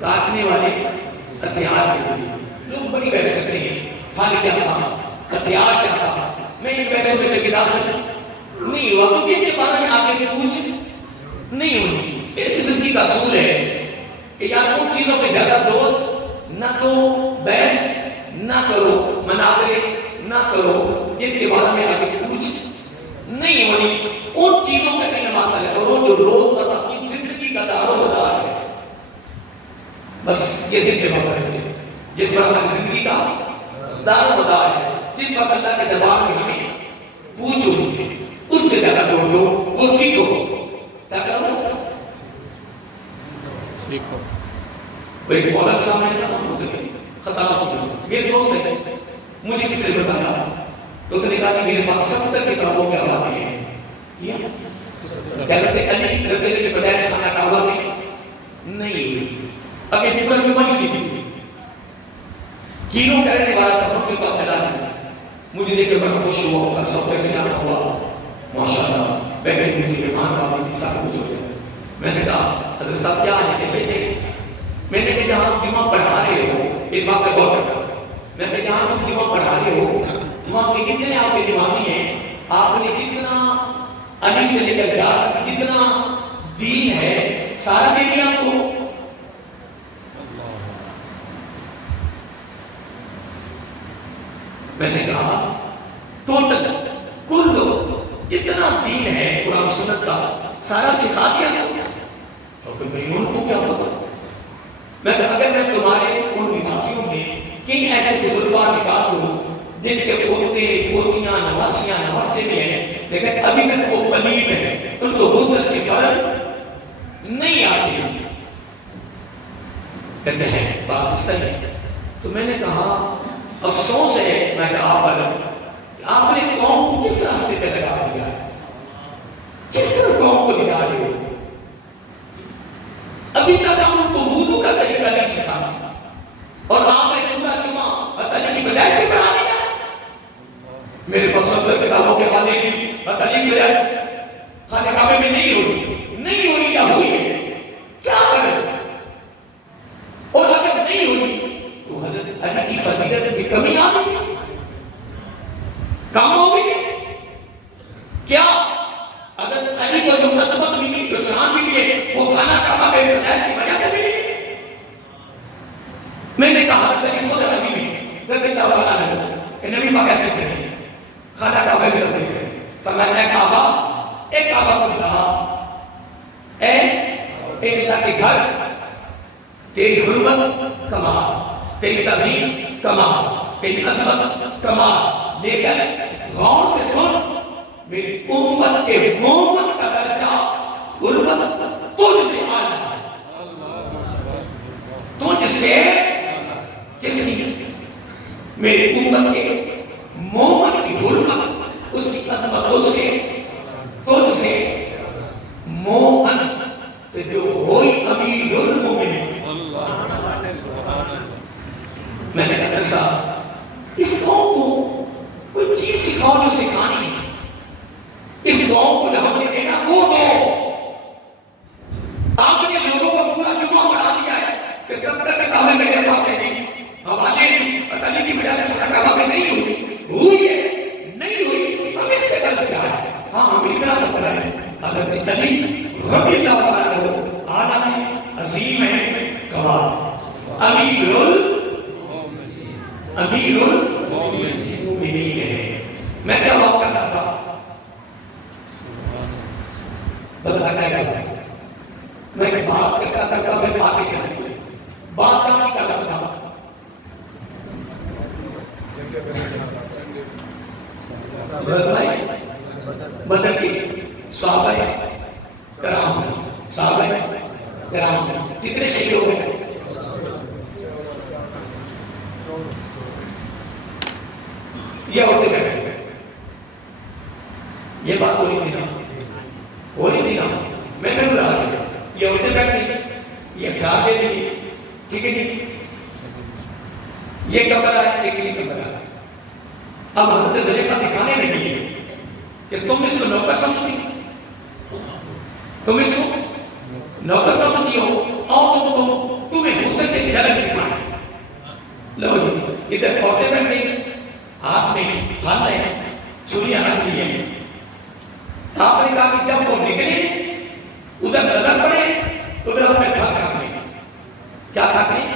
کاٹنے والے ہتھیار دے دیے۔ لوگ بڑی بحث کرتے ہیں پھل کیا تھا، ہتھیار کیا تھا، میں ان بحثوں میں کبھی داخل نہیں ہوا کیونکہ ان کے بارے میں آگے پوچھ نہیں ہونی۔ ایک زندگی کا اصول ہے کہ یار ان چیزوں پہ زیادہ زور نہ تو بحث نہ کرو، مناظرے نہ کرو، ان کے بارے میں آگے پوچھ نہیں ہونی، ان چیزوں کا علم حاصل کرو جو روزمرہ کی زندگی کا دار و مدار ہے۔ بس یہ ذکر مطلب ہے جس پر ہماری زندگی کا دار و مدار ہے، جس پر اللہ کے دربار میں ہمیں پوچھو، اس کے زیادہ زور دو، وہ سیکھو، کیا کرو؟ سیکھو۔ وہ ایک مولانا صاحب ہے خطاب کیا، میرے دوست ہے، مجھے کس نے بتایا تو اس نے کہا کہ میرے پاس 70 کتابوں کے حوالے ہیں، کیا کہتے ہیں علی رضی اللہ کے پیدائش خانہ کعبہ میں نہیں، اگر پورا میں وہی سیکھی تھی، کینوں کا رہنے والا تھا، ان کے پاس چلا دیا، مجھے دیکھ کر بڑا خوش ہوا اور سب کا اسلام ہوا، ماشاءاللہ بیٹھے مجھے ایمان بابی کی ساتھ کچھ ہوتے ہیں۔ میں نے کہا حضرت صاحب کیا آنے سے بیٹھے؟ میں نے کہا جہاں جمعہ پڑھا رہے ہو، ایک بات کا غور کرتا، میں نے کہا جہاں تم جمعہ پڑھا رہے ہو وہاں کے کتنے آپ کے نمازی ہیں، آپ نے کتنا علی سے لے کر جا تک کتنا دین ہے سارا دے دیا آپ کو؟ میں نے کہا ٹوٹل کل کتنا دین ہے قرآن سنت کا سارا سکھا دیا گیا، اور کوئی ان کو کیا پتا؟ میں کہا اگر میں تمہارے ان نمازیوں میں کئی ایسے بزرگان نکال دوں جن کے پوتے پوتیاں نواسیاں نواسے بھی ہیں لیکن ابھی تک وہ پلید ہیں، ان کو غسل کی فرض نہیں آتی، کہتے ہیں بات اس طرح ہے۔ تو میں نے کہا افسوس ہے میں کہا آپ پر آپ نے قوم کو کس راستے پہ لگا دیا، کس طرح قوم کو لگا رہے ہو؟ ابھی تک ہم ان کو وضو کا طریقہ نہیں سکھایا اور آپ نے پورا جمعہ تعلیم کی بجائے بھی پڑھا دیا۔ میرے پاس 70 کتابوں کے حوالے کی تعلیم بجائے خانہ کعبے میں نہیں ہوئی کیا ہوئی ہے، کیا کرے؟ اور اگر نہیں ہوئی تو حضرت علی کی فضیلت کی کمی آ گئی، کم ہو گئی کیا؟ میں نے کہا تری خود نبی میں نبی کا والا نہیں کہ نبی پاک ایسے چلے خانہ کعبہ میں دیکھے فرمایا اے کعبہ اللہ اے اللہ کے گھر تیری حرمت کمال تیری تعظیم کمال تیری عظمت کمال لیکن غور سے سن میری امت کے مومن کا درجہ حرمت تجھ سے آنا تجھ سے کس کی میری امت کے مومن کی حرمت اس کی عظمت تجھ سے مومن جو ہوئی امیر المومنین میں نے کہا صاحب اس قوم کو کوئی چیز سکھاؤ جو سکھانی ہے اس قوم کو جو ہم نے دینا وہ دو آپ نے لوگوں کو پورا جمعہ بنا دیا ہے کہ سب تک کتابیں میرے پاس ہے حوالے پتہ نہیں کی وجہ سے کعبہ میں نہیں ہوئی ہے نہیں ہوئی ہم اس سے غلط کیا ہے ہاں ہم اتنا بتا رہے ہیں حضرت علی رضی اللہ تعالیٰ آنا ہے عظیم ہے کمال امیر المومنین ہے میں کیا بات کر رہا تھا بتا کیا کرتا میں بات کرتا پھر آگے چلے بات نہیں کر رہا تھا بدر کی صحابہ کرام کتنے شہید ہو گئے یہ عورتیں بیٹھے یہ بات ہو رہی تھی نا میں سمجھ رہا تھا یہ عورتیں بیٹھیں یہ خیال دے دی ٹھیک ہے نہیں یہ کمرہ ہے ایک یہ کمرہ ہے اب حضرت زلیخا دکھانے لگی ہے کہ تم اس کو نوکر سمجھتی تم اس کو نوکر سمجھتی ہو اور تمہیں غصے سے جھلک دکھائیں لو جی ادھر عورتیں بیٹھ گئی ہاتھ میں پھل ہے چھریاں رکھ لی ہیں آپ نے کہا کہ جب وہ نکلے ادھر نظر پڑے ادھر اپنے پھل کھا لیں کیا کھا لیں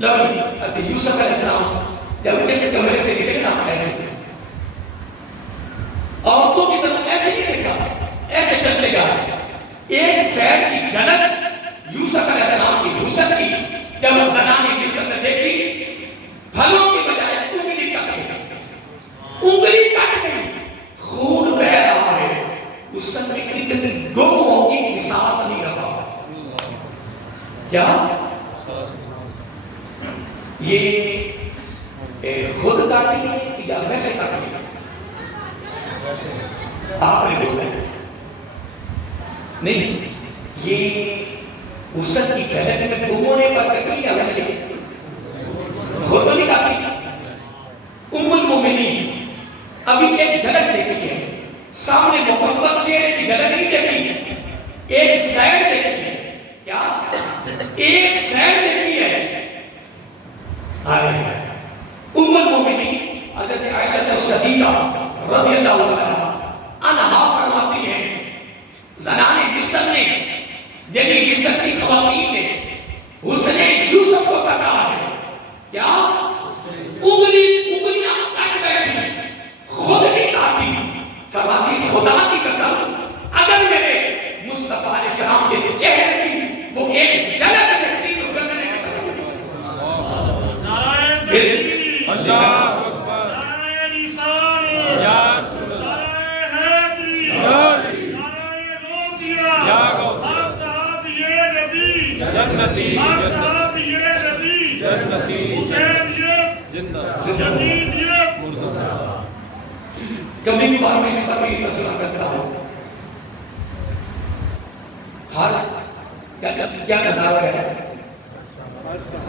لو جی یوسف علیہ السلام جب اس کمرے سے نکلے نا ایسے عورتوں کی طرف ایسے نہیں دیکھا ایسے چلتے گا ایک سیر کی جھلک یوسف علیہ السلام کی وسعت کی جب وہ زنان کی وسعت نے دیکھی پھلوں کی بجائے انگلی کٹ گئی خون بہ رہا ہے اس میں کتنی گم ہوگی احساس نہیں رہا کیا یہ خود کاٹی ہے یا ویسے کاٹی ہے آپ نے بولا نہیں یہ وسعت کی جھلک میں گم ہونے پر کٹی یا ویسے خود نہیں کاٹی ام المومنین ابھی ایک جھلک دیکھی ہے سامنے مکمل چہرے کی جھلک نہیں دیکھی ایک سائڈ دیکھی ہے کیا ایک سائڈ دیکھی ہے ام المومنین حضرت عائشہ صدیقہ رضی اللہ تعالی عنہا فرماتی ہیں زنان مصر نے یعنی مصر کی خواتین نے حسن یوسف کو کہا ہے کیا انگلیاں کاٹ بیٹھی خود نہیں کاٹی فرماتی خدا کی قسم اگر میرے مصطفیٰ علیہ السلام کے چہرے کی وہ ایک جھلک دیکھتی تو گردنے کا نعرہ تکبیر اللہ اکبر نعرہ رسالت یا رسول اللہ نعرہ حیدری نعرہ غوثیہ یا غوث ہر صحابی نبی جنتی ہر صحابی نبی جنتی حسین یزید یہ کبھی بھی بار میں اس پر بھی تذکرہ کرتا ہوں ہر کیا نعرہ ہے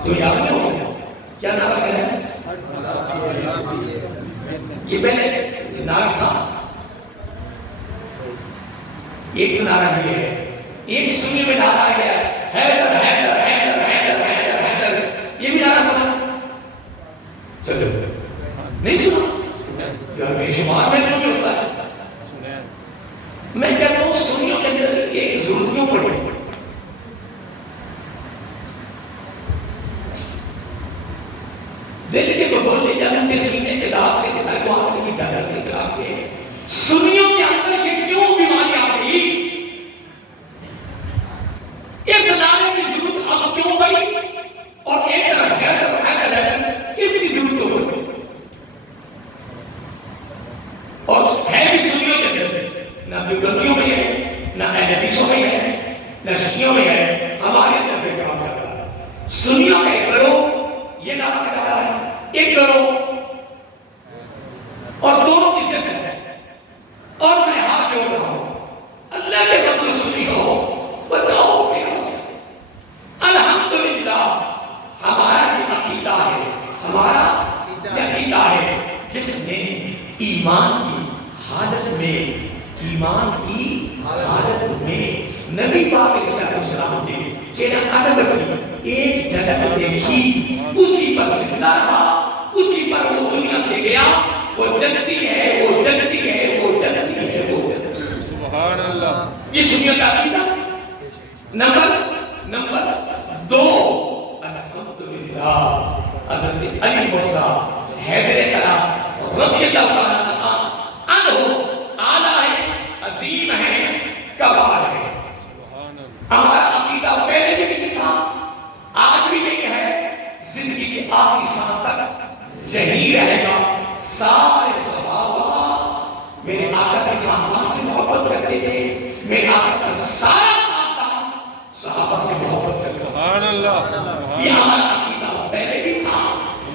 تو یاد نہیں ہو کیا نعرہ ہے یہ پہلے نعرہ تھا ایک نعرہ بھی ہے ایک سنی میں نعرہ گیا حیدر حیدر حیدر حیدر حیدر حیدر یہ بھی نعرہ سنا چلو نہیں سنا یار میں شمار میں سنی ہوتا ہے میں کہتا ہوں سنیوں کے اندر ایک ضرورت کیوں پڑی دل کے ببولے جنم کے سینے کے داغ سے دکھائے کو آنے کی جانت کے داغ سے سنیوں کے اندر یہ کیوں بیماری آ گئی؟ اس نعرے کی ضرورت اب کیوں پڑی؟ اور ایک طرف ہے اس کی ضرورت کیوں پڑی؟ اور ہے بھی سنیوں کے اندر، نہ دیوبندیوں میں ہے، نہ اہل حدیثوں میں ہے، نہ شیعوں میں ہے، ہمارے اندر بھی کام کر رہا ہے۔ سنیوں کا ایک کرو یہ نعرہ لگا رہا ہے، ایک کرو اور دونوں کی شرط ہے۔ اور میں ہاتھ جوڑ رہا ہوں، اللہ کے بندے سنی ہو بتاؤ پیار سے۔ الحمدللہ ہمارا یہ عقیدہ ہے، ہمارا یہ عقیدہ ہے جس نے ایمان کی حالت میں نبی پاک علیہ السلام کے چہرہ انور کی ایک جھلک دیکھی، اسی پر زندہ رہا، اسی پر وہ دنیا سے گیا، وہ جنتی ہے، وہ جنتی ہے، وہ جنتی ہے، وہ جنتی ہے۔ سبحان اللہ۔ یہ سنیوں کا عقیدہ۔ نمبر 2 الحمدللہ حضرت علی مرزا حیدر کلام رضی اللہ تعالیٰ عنہ اعلیٰ ہے، عظیم ہے، کبار ہے۔ ہمارا عقیدہ پہلے بھی نہیں تھا، آج بھی نہیں ہے، زندگی کے آخری سانس تک یہی رہے گا۔ سارے صحابہ میرے آقا کے خاندان سے محبت کرتے تھے، میرے آقا کا سارا خاندان صحابہ سے محبت کرتے تھے۔ سبحان اللہ۔ یہ ہمارا عقیدہ پہلے بھی تھا،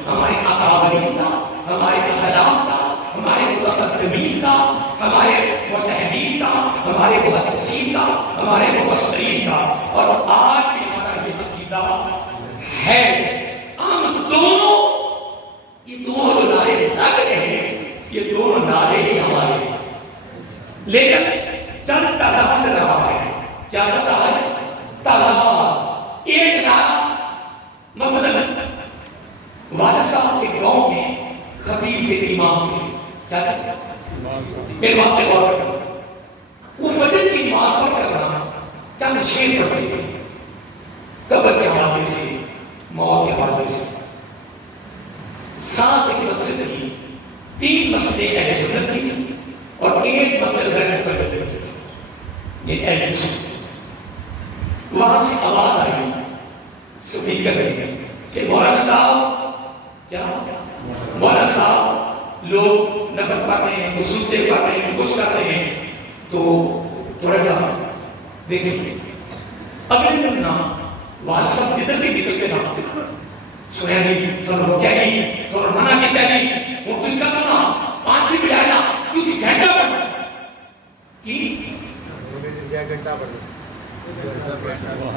ہمارے اکابرین کا، ہمارے اسلاف کا، ہمارے متقدمین کا، ہمارے مجتہدین کا، ہمارے محدثین کا، ہمارے مفسرین کا، اور آج بھی ہمارا یہ عقیدہ ہے۔ ہم دونوں یہ دونوں جو نعرے لگ رہے ہیں، یہ دونوں نعرے ہی ہمارے ہیں، لیکن چند تضاد رہا ہے۔ کیا چل رہا ہے؟ تضاد۔ ایک نعرہ مثلا والد صاحب کے گاؤں میں خطیب کے امام تھے، کیا تھا؟ میرے بات پہ غور کرنا، وہ فجر کی نماز پڑھ کر رہا چند شعر پڑھتے تھے، قبر کے حوالے سے، موت کے حوالے سے۔ ساتھ ایک مسجد تھی، 3 مسجدیں اہل سنت کی تھی اور ایک مسجد غیر مقلد کی تھی، یہ اہل سنت۔ وہاں سے آواز آئی سپیکر میں کہ مولانا صاحب، کیا مولانا صاحب لوگ نفل پڑھ رہے ہیں، وہ سنتے پڑھ رہے ہیں، کچھ کر رہے ہیں، تو تھوڑا جا دیکھیں۔ اگلے دن نا والد صاحب جدھر بھی نکلتے نا سنیا نہیں، تھوڑا روکیا نہیں، تھوڑا منع کیا نہیں، وہ تجھ کا تو نا 5 بھی بجائے نا تسی گھنٹہ پڑھ کی 1 گھنٹہ پڑھ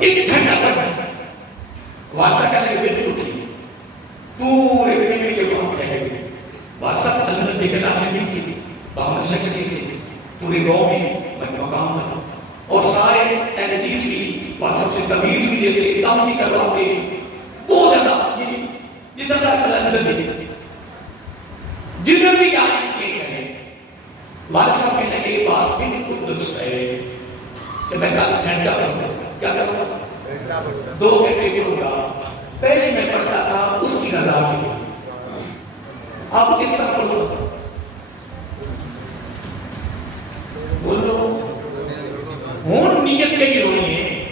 1 گھنٹہ پڑھ واسطہ کرنے کے بالکل ٹھیک پورے دن میں یہ بہت کہے گئے۔ واسطہ اللہ کی کتاب میں بھی تھی، باہر شخصیت تھی، پورے گاؤں میں مقام تھا، اور سارے اہل حدیث کی واسطہ سے تمیز بھی دیتے، دم بھی کرواتے، بہت زیادہ یہ سب اللہ عزت دیتے۔ جدھر بھی جائیں یہ کہے، والد صاحب کہنے لگے یہ بات بالکل درست ہے کہ میں کل گھنٹہ پڑھوں گا، کیا کروں گا؟ 2 گھنٹے پڑھوں گا۔ پہلے میں پڑھتا تھا اس کی رضا کے لیے، اب کس طرح پڑھوں گا؟ بولو ہون نیت کے لیے ہونی ہے۔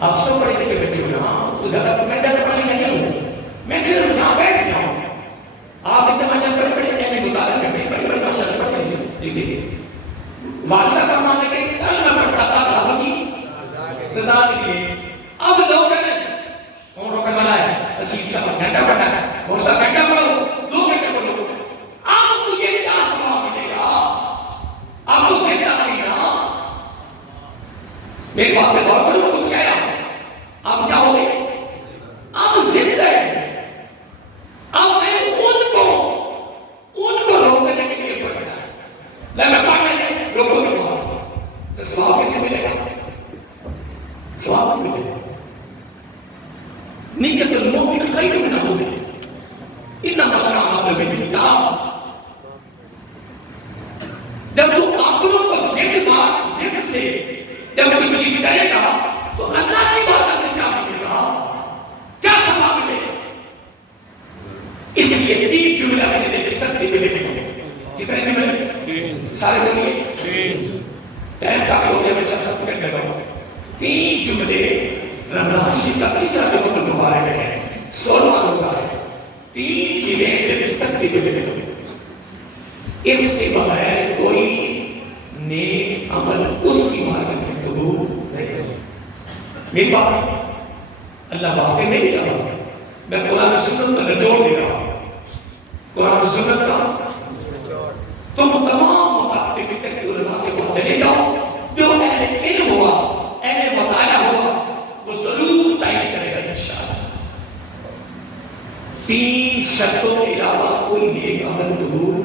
آپ سب پڑھے لکھے بیٹھے ہو نا، میں زیادہ پڑھنے نہیں ہوں، میں صرف یہاں بیٹھ گیا ہوں۔ آپ اتنے ماشاء پڑھے پڑھے مطالعہ کرتے بڑے بڑے ماشاء پڑھے دیکھیے وارثہ فرمانے کے کل میں پڑھتا تھا رب کی رضا کے لیے، اب لوگ کہتے ہیں کون روکنے والا ہے؟ اسیب صاحب گھنٹہ پڑھنا ہے، بہت سا گھنٹہ پڑھو، 2 گھنٹے پڑھو، آپ کو یہ کیا سواب ملے گا؟ آپ کو زندہ نہیں نا۔ میری بات پہ غور کرو، کچھ کہہ رہا آپ کیا ہو گئے؟ آپ زندہ ہیں۔ اب میں ان کو روکنے کے لیے پڑھنا ہے، میں پڑھنے کے روکو بھی پڑھا تو سواب کیسے ملے گا؟ سواب نہیں ملے گا۔ نیت المؤمن خیر من عمله انما الاعمال بالنیات۔ جب تو اپنوں کو ضد سے جب کوئی چیز کرے گا تو اللہ کی بات سے کیا ملے گا؟ سارے بولیے ٹائم کافی ہو گیا، میں ختم کرنے لگا ہوں. 3 جملے رمضان شریف کا تیسرا جو مبارک ہے، 16واں روزہ ہے. 3 چیزیں دل تک کے لیے اس کے بغیر کوئی نیک عمل اس کی بارگاہ میں قبول نہیں ہے. میری بات اللہ باپ کے میری کیا بات ہے، میں قرآن سنت کا نچوڑ دے رہا ہوں. قرآن سنت کا تم تمام متعلق فکر کے علماء کے پاس چلے جاؤ، جو اہل علم ہوا، اہل مطالعہ ہوا، وہ ضرور تعین کرے گا انشاءاللہ. 3 شرطوں کے علاوہ کوئی نیک عمل قبول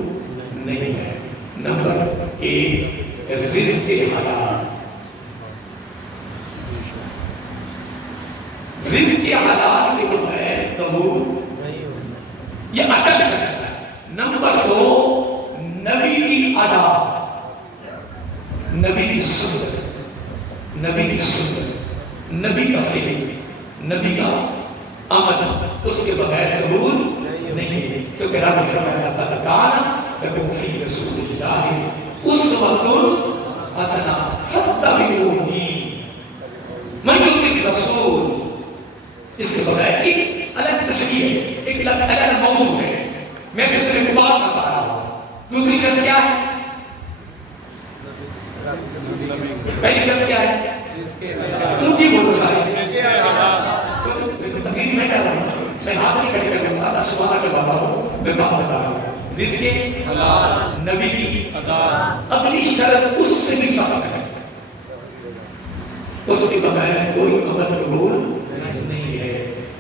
نہیں ہے. نمبر 1 رزق حلال. رزق حلال کے بغیر قبول یہ اٹل سکتا ہے. نمبر 2 نبی کی ادا، نبی کی سنت، نبی کی سنت، نبی کا فعل، نبی کا عمل اس کے بغیر قبول نہیں ہے. کیونکہ رب نے فرمایا قد کان لکم فی رسول اللہ اسوۃ حسنہ فاتبعونی من یطع الرسول. اس کے بغیر ایک الگ تشریح ہے، ایک الگ موضوع ہے. میں دوسرے کو بات بتا رہا ہوں. دوسری شرط کیا ہے؟ پہلی شرط کیا ہے؟ اونچی بولو سارے. تقریر میں کر رہا ہوں، میں ہاتھ نہیں کھڑے کر رہا تھا، سوالہ کے بابا ہوں، میں بات بتا رہا ہوں. رزق حلال، نبی کی ادا. اگلی شرط اس سے بھی ساتھ ہے، اس کے بغیر کوئی عمل قبول نہیں ہے.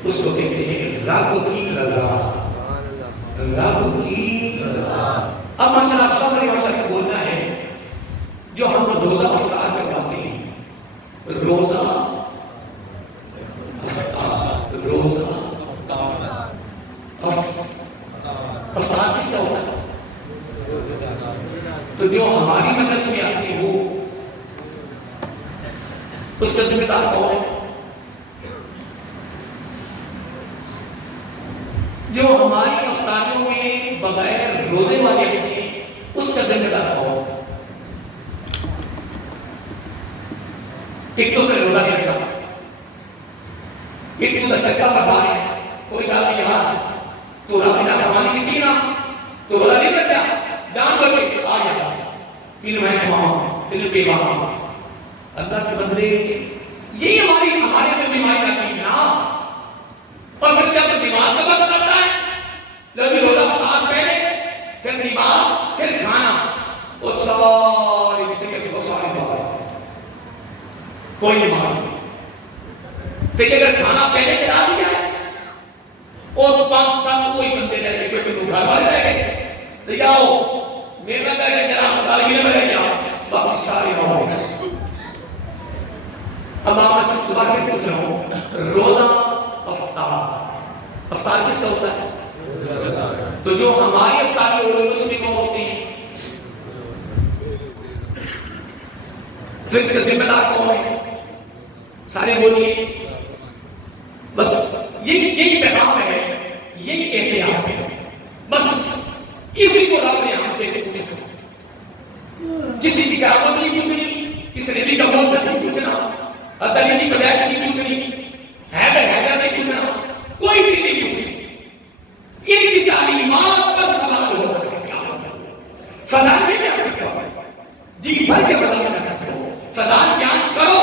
اس کو کہتے ہیں رب کی رضا. رب کی رضا. اب ماشاءاللہ صبر ماشاءاللہ بولنا ہے. جو ہم روزہ افطار کرواتے ہیں، روزہ افطار، روزہ افطار کس کا ہوتا ہے؟ تو جو ہماری مجلس میں آتے ہیں وہ اس کا ذمہ دار کون ہے؟ جو ہماری افطاریوں میں بغیر روزے والے ہوتے ہیں اس کا ذمہ دار کون ہے؟ ایک تو سے روزہ نہیں رکھا، ایک تو تکا بتا رہے ہیں کوئی بات نہیں. یہاں تو رب نے فرمانی کی تھی نا، تو روزہ نہیں رکھا، جان بچ کے آ گیا 3 مہینے ماما 3 پہ ماما. اللہ کے بندے یہی ہمارے پر بیماری آتی ہے نا. اور پھر جب بیمار کا وقت آتا ہے لوگ روزہ افطار پہلے پھر بیمار پھر کھانا، وہ ساری طریقے سے وہ ساری بات کوئی بیمار نہیں. پھر اگر کھانا پہلے چلا دیا ہے اور 5 سال کوئی بندے رہ گئے، کوئی گھر والے رہ گئے تو جاؤ میرے میں کہہ کہ جناب مطالبے میں رہ جاؤ، باقی سارے ہو گئے. اب آپ سے دوبارہ سے پوچھ رہا ہوں، روزہ افطار، افطار کس کا ہوتا ہے؟ تو جو ہماری افطاری ہو رہی ہے اس میں کون ہوتے ہیں؟ پھر اس کا ذمہ دار کون ہے؟ سارے بولیے. بس یہی پیغام ہے، یہی احتیاط ہے. بس اسی کو رب نے ہم سے پوچھا. کسی کی کرامت نہیں پوچھنی، کسی نبی کا موت نہیں پوچھنا، عطا کی پیدائش نہیں پوچھنی، حیدر نہیں پوچھنا، کوئی چیز نہیں پوچھنی. ان کی تعلیمات پر سوال ہوتا ہے. فضائل میں کیا کرتا ہو؟ جی بھر کے فضائل میں کرتا ہو. فضائل بیان کرو،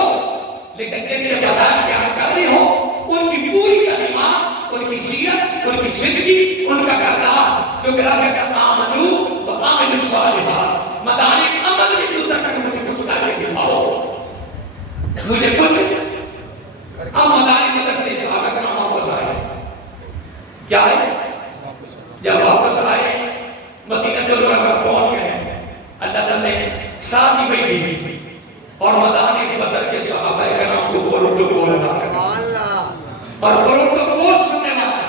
لیکن جن کے فضائل بیان کر رہے ہو ان کی پوری تعلیمات، ان کی سیرت، ان کی زندگی، ان کا کردار، جو کہ رب کا آمنو و آمنوا الصالحات، مدار عمل میں جو تک مجھے کچھ کر کے دکھاؤ، مجھے کچھ. اب مدار مدرسے صحابہ کرام واپس آئے. کیا ہے؟ جب واپس آئے مدینہ المنورہ پہنچ گئے، اللہ تعالیٰ نے ساتھ ہی بھیجی اور مدار بدر کے صحابہ کرام کو پروٹوکول عطا فرمایا. اور پروٹوکول سننے والا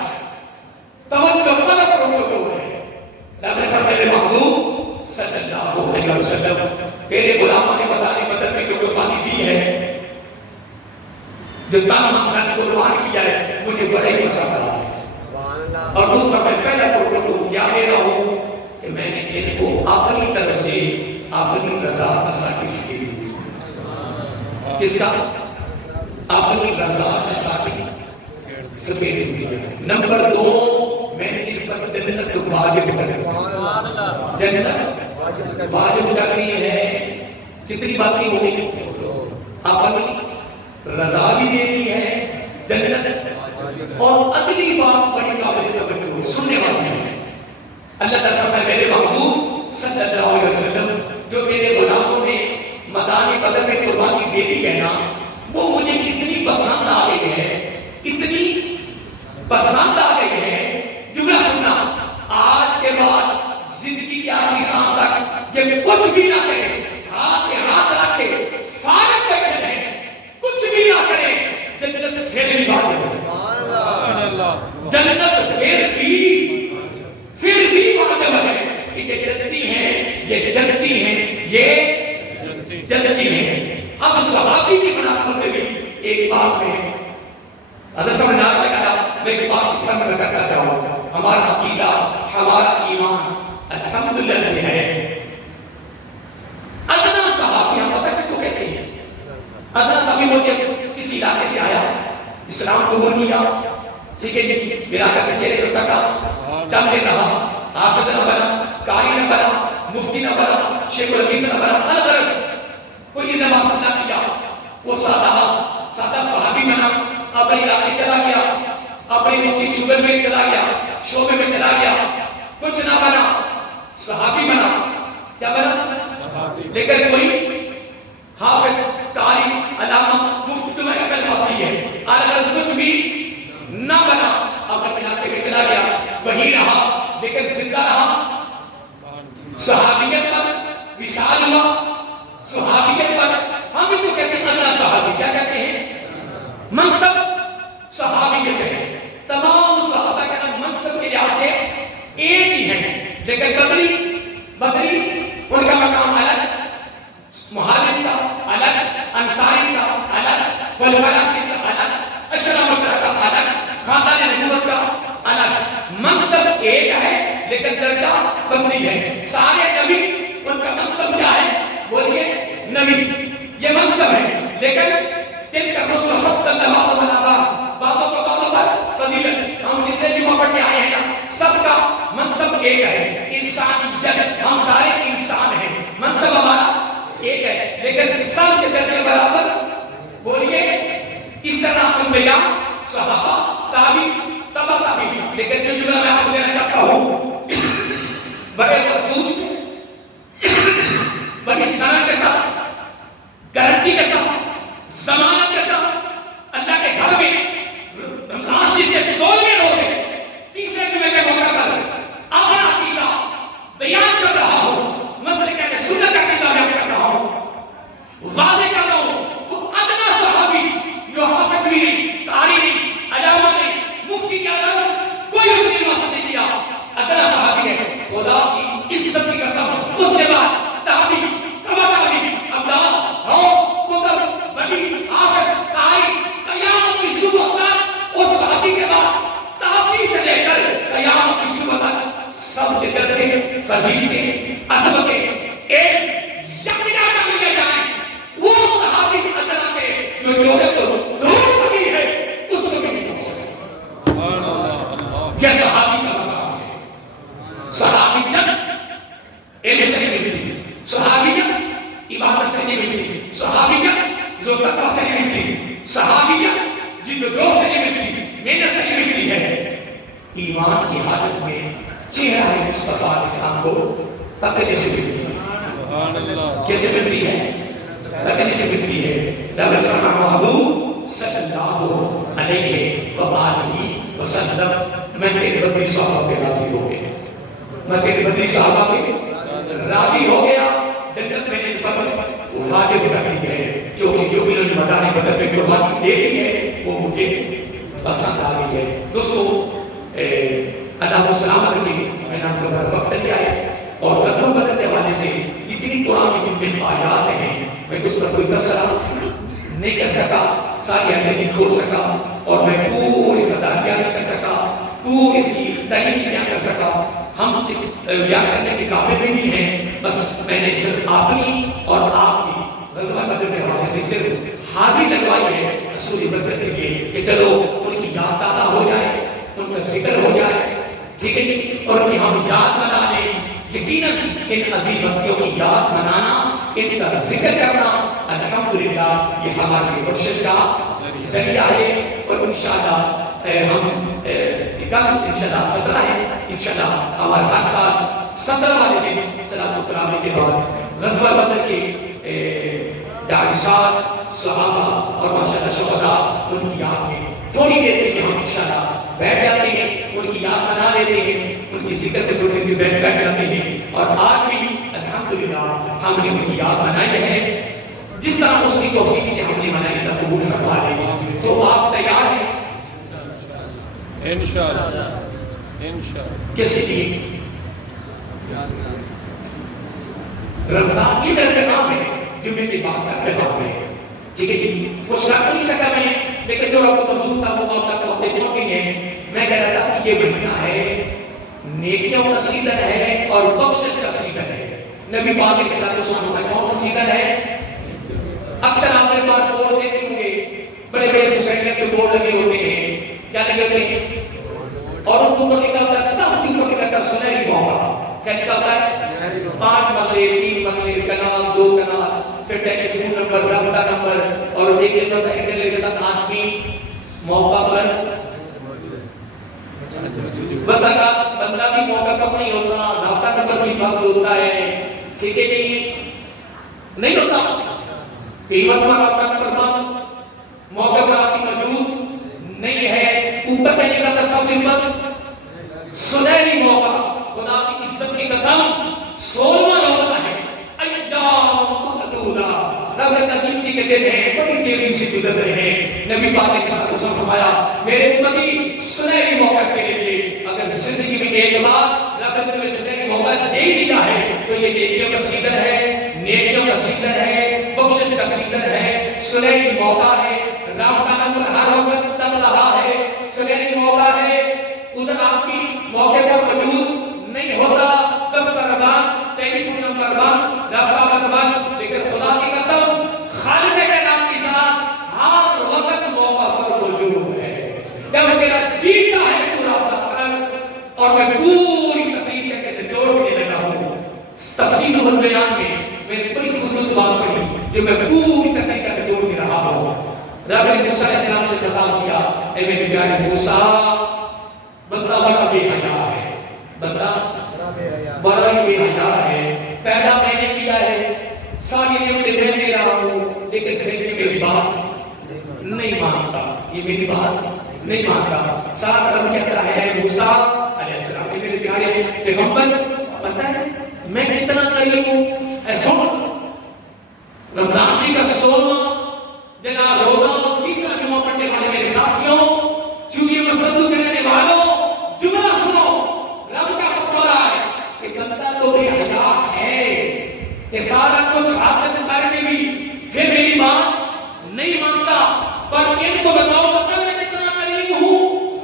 توجہ پر پروٹوکول ہے. رب نے فرمایا محبوب صلی اللہ علیہ وسلم تیرے غلاموں نے مدار بدر میں جو قربانی دی ہے، جو تن من قربان کیا ہے، مجھے بڑا ہی پسند آیا. اور اس کا میں پہلا پروٹوکول یاد دے رہا ہوں کہ میں نے ان کو اپنی طرف سے کس کا؟ اپنی رضا کا ساتھی نمبر 2 میں نے پر جنت واجب کرنی، جنت واجب کرنی ہے۔ کتنی باتیں ہو گئی؟ اپنی رضا بھی دینی ہے، جنت، اور اگلی بات بڑی قابل توجہ سننے والی ہے۔ اللہ تعالیٰ فرمائے میرے محبوب صلی اللہ علیہ وسلم جو میرے غلاموں نے میدان بدر میں قربانی دے دی ہے نا، وہ مجھے اتنی پسند آ گئی ہے، اتنی پسند آ گئی ہے، جملہ سننا، آج کے بعد زندگی کی آخری سانس تک یہ کچھ بھی نہ کرے، ہاتھ پہ ہاتھ رکھے فارغ بیٹھے رہیں، کچھ بھی نہ کرے، جنت پھر بھی واجب ہے، جنت پھر بھی واجب ہے۔ یہ جنتی ہیں، یہ جنتی ہیں، یہ جنتی ہیں۔ اب صحابی کی مناسبت سے بھی ایک بات میں حضرت صاحب نے نعرہ لگایا، میں ایک بات اس پر میں کرتا جاؤں، ہمارا عقیدہ، ہمارا ایمان الحمدللہ ہے۔ ادنا صحابی ہم پتہ کس کو کہتے ہیں؟ ادنا صحابی بولتے ہیں کسی علاقے سے آیا، اسلام قبول کیا، ٹھیک ہے جی، میرا کا چہرے کو تکا، چند دن رہا، حافظ نہ بنا، قاری نہ بنا، مفتی نہ بنا، شیخ الحدیث نہ بنا، الغرض کوئی نماز نہ کیا، وہ سادہ صحابی بنا، اپنے علاقے چلا گیا، اپنے کسی شوگر میں چلا گیا، شعبے میں چلا گیا، کچھ نہ بنا، صحابی بنا، کیا بنا؟ لیکن کوئی حافظ، قاری، علامہ، مفتی میں عمل باقی ہے، الغرض کچھ بھی نہ بنا، اپنے علاقے میں چلا گیا، وہی رہا، لیکن زندہ رہا، صحابیت پر وصال ہوا، صحابیت پر ہم اس کو کہتے ہیں ادنا صحابی، کیا کہتے ہیں؟ منصب صحابیت ہے۔ تمام صحابہ کا نام منصب کے لحاظ سے ایک ہی ہے، لیکن بدری ان کا مقام الگ، مہاجر کا الگ، انصاری کا الگ، خلفائے راشدین کا الگ، اشرا مشرا کا الگ، خاندان نبوت کا الگ۔ منصب ایک ہے لیکن درجہ بندی ہے۔ سارے نبی ان کا منصب کیا ہے؟ بولیے نبی، یہ منصب ہے، لیکن تل کا رسول خط اللہ بنا باتوں کو باتوں پر فضیلت، ہم جتنے بھی وہاں پڑھ کے آئے ہیں نا، سب کا منصب ایک ہے، انسانیت، ہم سارے انسان ہیں، منصب ہمارا ایک ہے، لیکن سب کے درجے برابر، بولیے اس طرح انبیاء، صحابہ، تابعین، تبع تابعین۔ لیکن جو جملہ میں آپ کو دینا چاہتا ہوں بڑے خصوص بڑی صنعت کے ساتھ، گارنٹی کے ساتھ، ضمانت کے ساتھ، اللہ کے گھر میں رمضان شریف کے 16ویں روزے تیسرے جمعے کے موقع پر اپنا عقیدہ بیان کر رہا ہوں، مسئلے کہ سنت کا عقیدہ بیان کر رہا ہوں، واضح کر رہا ہوں، وہ ادنا صحابی جو حافظ بھی نہیں، قاری نہیں، علامہ نہیں، مفتی کیا عالم، کوئی اس نے واسطہ نہیں کیا، ادنا صحابی ہے۔ خدا کی عزت کی قسم، اس کے بعد تابعین، تبع تابعین، ابدال، حوض، قطب، ولی، حافظ، قاری، قیامت کی صبح تک، اس صحابی کے بعد تابعین سے لے کر قیامت کی صبح تک سب کے درجے، فضیلتیں، عظمتیں ایک یکجا کر لیے جائیں، وہ صحابی ادنا کے جو جوڑے کو دھوپ لگی ہے اس کو بھی نہیں پہنچ سکتے۔ یہ صحابی کا مقام ہے۔ صحابیت علم سے نہیں ملتی، صحابیت عبادت سے نہیں ملتی، صحابیت ذو تقویٰ سے نہیں ملتی، صحابیت جد و جہد سے نہیں ملتی، محنت سے نہیں ملتی ہے۔ ایمان کی حالت میں چہرہ مصطفیٰ علیہ السلام کو تکنے سے ملتی ہے۔ کیسے ملتی ہے؟ تکنے سے ملتی ہے۔ رب فرمان محبوب صلی اللہ علیہ وآلہ وسلم، میں تیرے بدری صحابہ پہ راضی ہو گیا، میں تیرے بدری صحابہ پہ راضی ہو گیا، جنت میں نے پر واجب کر دی ہے، کیونکہ جو بھی لوگ میدان بدر پہ قربانی دے دی ہے وہ مجھے پسند آ گئی ہے۔ دوستو اللہ کو سلامت رکھے، میں نے آپ کو بڑا وقت دیا ہے، اور غزوہ بدر کے حوالے سے اتنی قرآن کی آیات ہیں، میں اس پر کوئی تبصرہ نہیں کر سکا، ساری آیتیں نہیں کھول سکا، اور میں پوری فضائیہ نہیں کر سکا، پوری اس کی تعلیم بیان کر سکا، ہم بیان کرنے کے قابل بھی نہیں ہیں، بس میں نے صرف اپنی اور آپ کی غزوہ بدر کے حوالے سے صرف حاضری لگوائی ہے رسول برکت کے لیے کہ چلو ان کی یاد تازہ ہو جائے، ان کا ذکر ہو جائے، ٹھیک ہے جی، اور کہ ہم یاد منا لیں۔ یقیناً ان عظیم ہستیوں کی یاد منانا، ان کا ذکر کرنا الحمدللہ یہ ہماری بخشش کا ذریعہ ہے۔ اور انشاءاللہ ہم کل انشاءاللہ 17 ہے، انشاءاللہ ہمارا ہر سال 17 والے دن صلاۃ التراویح کے بعد غزوہ بدر کے جانشین صحابہ اور ماشاءاللہ شہداء ان کی یاد میں تھوڑی دیر کے لیے ہم انشاءاللہ بیٹھ جاتے ہیں، ان کی یاد منا لیتے ہیں، ان کی ذکر پہ تھوڑی دیر بیٹھ جاتے ہیں۔ اور آج بھی الحمدللہ ہم نے ان کی یاد منائی ہے، جس طرح اس کی توفیق سے ہم نے منائی اللہ قبول فرما لے۔ تو آپ تیار ہیں انشاءاللہ؟ کس لیے؟ رمضان کی پیغام ہے، جمعے کی بات کا پیغام ہے، ٹھیک ہے جی، کچھ رکھ نہیں سکا میں، لیکن جو رب کو منظور تھا وہ آپ تک وقت پہنچ گئی ہیں۔ میں کہہ رہا تھا کہ یہ مہینہ ہے، نیکیوں کا سیزن ہے اور بخشش کا سیزن ہے۔ نبی پاک کے ساتھ سبحان اللہ کون سا سیزن ہے؟ اکثر آپ نے بات بورڈ دیکھے ہوں گے، بڑے بڑے سوسائٹی کے بورڈ لگے ہوتے ہیں، کیا لگے ہوتے ہیں؟ اور ان کو نکلتا ہے سب دن کو نکلتا سنہری موقع، کیا نکلتا ہے؟ 5 مرلے 3 مرلے کنال 2 کنال، پھر ٹیلی فون نمبر رابطہ نمبر، اور ایک لیتا تھا ایک لیتا تھا آدمی موقع پر بس اگر بندہ بھی موقع کم نہیں ہوتا، رابطہ نمبر بھی وقت ہوتا ہے، ٹھیک ہے جی، نہیں ہوتا قیمت پر رابطہ نمبر بند، موقع پر آپ کی موجود نہیں ہے، اوپر کہنے کا تصور سنہری موقع، خدا کی عزت کی قسم 16واں موقع ہے، ایام معدودہ، رب تقدیر کے دن ہیں، بڑی تیزی سے گزر رہے ہیں۔ نبی پاک نے ساتھ اسے فرمایا میرے امتی سنہری موقع کے لیے اگر زندگی میں ایک بار رب نے تمہیں سنہری موقع دے دیا ہے تو یہ نیکیوں کا سیزن ہے، نیکیوں کا سیزن ہے، بخشش کا سیزن ہے، سنہری موقع ہے، رابطہ نمبر ہر وقت چل رہا ہے، سنہری موقع ہے، ادھر آپ کی موقع پر موجود نہیں ہوتا، دفتر بند، ٹیلی فون نمبر بند، رابطہ نمبر بند، لیکن خدا کی قسم خالق کائنات کی ذات ہر وقت موقع پر موجود ہے۔ جب میرا جیتا ہے تو رابطہ کر، اور میں پوری تقریر کے نچوڑ کے لگا ہوں، تفصیل و بیان میں میں نے بڑی خصوص بات پڑھی جو میں پوری تقریر کا نچوڑ کے رہا ہوں۔ رب نے موسیٰ علیہ السلام سے خطاب کیا، اے میرے پیارے موسیٰ، بندہ بڑا بے حیا ہے، بندہ بڑا بے حیا ہے، پیدا میں نے کیا ہے، ساری نعمتیں میں دے رہا ہوں، لیکن پھر بھی میری بات نہیں مانتا، یہ میری بات نہیں مانتا۔ ساتھ رب کہتا ہے اے موسیٰ علیہ السلام کہ میرے پیارے پیغمبر پتہ ہے میں کتنا کریم ہوں، اے سن رمضان شریف کا 16واں دن روزہ اور 30واں جمعہ پڑھنے والے میرے ساتھیوں، چونکہ مسجد کے رہنے والوں، جملہ سنو، رب کا فرما رہا ہے کہ بندہ تو بے حیا ہے کہ سارا کچھ حاصل کرنے بھی پھر میری بات نہیں مانتا، پر ان کو بتاؤ پتہ میں کتنا کریم ہوں،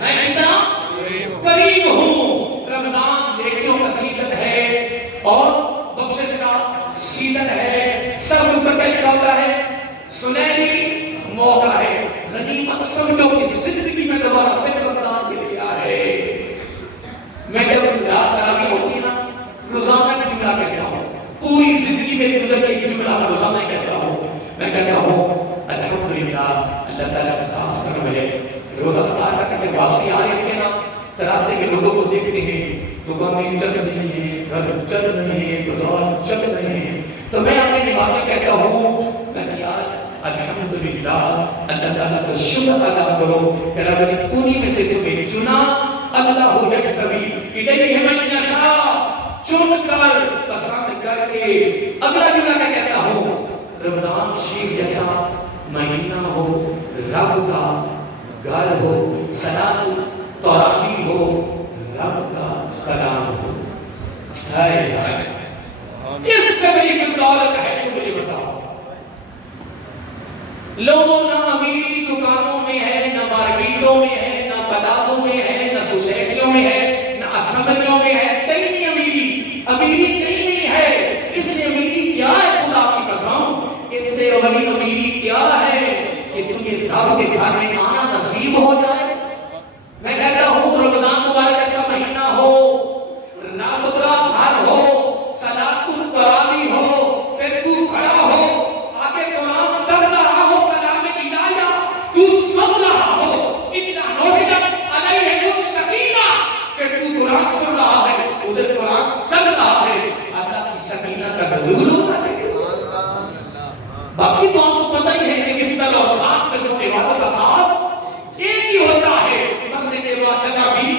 میں کتنا کریم ہوں۔ رمضان نیکیوں کا سیزن ہے اور بخشش کا سیزن ہے، سب اوپر کیا لکھا ہوتا ہے؟ سنہری موقع ہے، غنیمت سمجھو کہ زندگی میں دوبارہ فکر رمضان کے لیے آئے۔ میں جب رات تراویح ہوتی ہے نا، روزانہ کی جملہ کہتا ہوں، پوری زندگی میں گزر کے جملہ میں روزانہ کہتا ہوں، میں کہتا ہوں الحمدللہ اللہ تعالیٰ کا خاص کرم ہے۔ روزہ افطار کا کبھی واپسی آ رہے ہیں نا، راستے کے لوگوں کو دیکھتے ہیں، دکانیں چل رہی ہیں، گھر چل رہے ہیں، بازار چل رہے ہیں، تو میں اپنے نمازی کہتا ہوں میں یار الحمدللہ اللہ تعالیٰ کا شکر ادا کرو کہ رب نے انہی میں سے تمہیں چنا، اللہ یجتبی الیہ من یشاء، چن کر پسند کر کے۔ اگلا جملہ میں کہتا ہوں رمضان شریف جیسا مہینہ ہو، رب کا گھر ہو، صلاۃ تراویح ہو، رب کا کلام ہو، اس سے بڑی کوئی دولت ہے تو مجھے بتاؤ۔ لوگوں نہ امیری دکانوں میں ہے، نہ مارکیٹوں میں ہے، نہ پلازوں میں ہے، نہ سوسائٹیوں میں ہے، نہ اسمبلیوں میں ہے، کہیں نہیں امیری، امیری کہیں نہیں ہے۔ اس سے امیری کیا ہے خدا کی قسم؟ اس سے بڑی امیری کیا ہے کہ تمہیں رب کے گھر میں آنا نصیب ہو جائے. میں کہتا ہوں رمضان مبارک ایسا مہینہ ہو، رب کا گھر ہو، صلاۃ التراویح ہو، پھر تو کھڑا ہو، آگے قرآن چل رہا ہو، کلام الہی تو سن رہا ہو، اِنَّ نُزِلَتْ عَلَيْهِ السَّکِینَہ، پھر تو قرآن سن رہا ہے، ادھر قرآن چل رہا ہے، اللہ کی سکینہ کا نزول ہوتا ہے. باقی تو آپ کو پتہ ہی ہے کہ کس طرح اور خواب میں سب کے بعد کا خواب ایک ہی ہوتا ہے. مرنے کے بعد جگہ بھی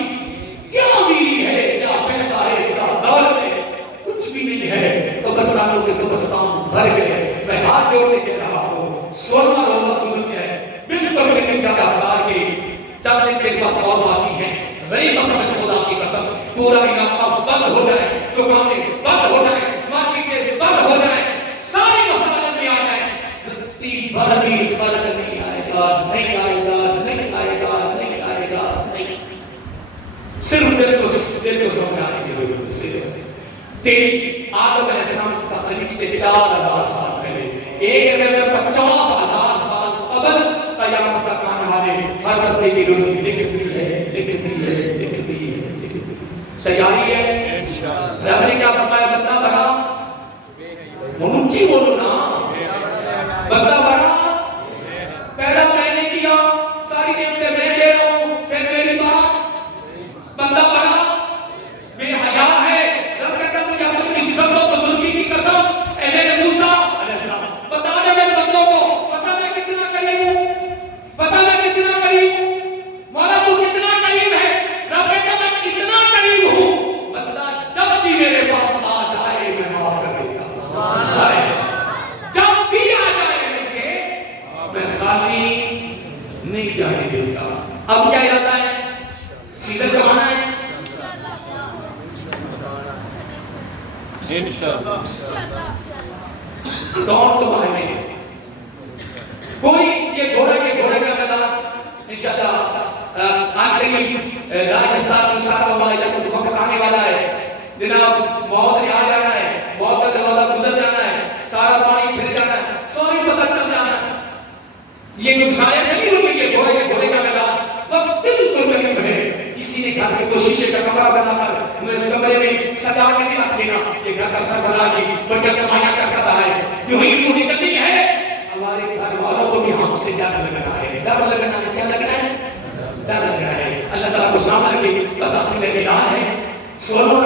کیا امیری ہے، کیا پیسہ ہے، کیا دولت ہے، کچھ بھی نہیں ہے. تو قبرستانوں کے قبرستان بھر گئے. میں ہاتھ جوڑ کے کہہ رہا ہوں 16 روزہ گزر گیا ہے بالکل لیکن کیا افطار کے چند دن کے پاس اور باقی ہیں. غریب مسجد خدا کی قسم پورا علاقہ بند ہو جائے، دکانیں بند ہو جائیں، مارکیٹیں بند ہو جائیں، ساری مساجد میں آ جائیں، رتی بھر بھی فرق نہیں آئے گا، نہیں آئے گا، نہیں آئے گا، نہیں آئے گا، نہیں. صرف دل کو سمجھانے کی ضرورت ہے. صرف تیری آدم علیہ السلام کا قریب سے 4000 سال پہلے، ایک میں 50,000 سال قبل قیامت تک آنے والے ہر بندے کی روزی لکھتی ہے، لکھتی ہے، لکھتی ہے، لکھتی ہے. تیاری ہے انشاءاللہ. رب نے کیا فرمایا؟ بندہ بڑا اونچی بولو نا، بندہ بڑا پیدا میں نے کیا، ساری نعمتیں میں دے رہا ہوں، پھر میری بات بندہ بڑا بے حیا ہے. رب کہتا ہے مجھے اپنی عزت و بزرگی کی قسم، اے میرے موسیٰ علیہ السلام بتا دے میرے بندوں کو، بتا میں کتنا قریب ہوں، بتا میں کتنا قریب ہوں. مولا تو کتنا قریب ہے. رب کہتا میں کتنا قریب ہوں. بندہ جب بھی میرے پاس آ جائے میں معاف کر دیتا ہوں. جب بھی آ جائے مجھے میں خالی نہیں جانے دیتا. اب کیا ارادہ ہے؟ سیزن کمانا ہے انشاءاللہ. کون کمائیں گے؟ کوئی یہ گھوڑے کا میدان انشاءاللہ آگے راجستان میں سارا ہمارا جب وقت آنے والا ہے جناب، موت نے آ جانا ہے، موت کا دروازہ گزر جانا ہے، سارا پانی پھر جانا ہے، سوری پتہ چل جانا ہے. یہ کوئی سایہ سے نہیں ہوگی. یہ گھوڑے کا میدان وقت بالکل قریب ہے. کسی نے گھر میں کوشش کا کمرہ بنا کر میں اس کمرے میں سجا کے بھی رکھ دینا. یہ گھر کا سربراہ جی بڑا کمایا کرتا رہا ہے، جو ہی روح نکلنی ہے. ہمارے گھر والوں کو بھی ہم سے ڈر لگنا ہے، ڈر لگنا ہے. کیا لگنا ہے؟ ڈر لگنا ہے. اللہ تعالیٰ کو سامنے رکھے. بس آخری میں اعلان ہے 16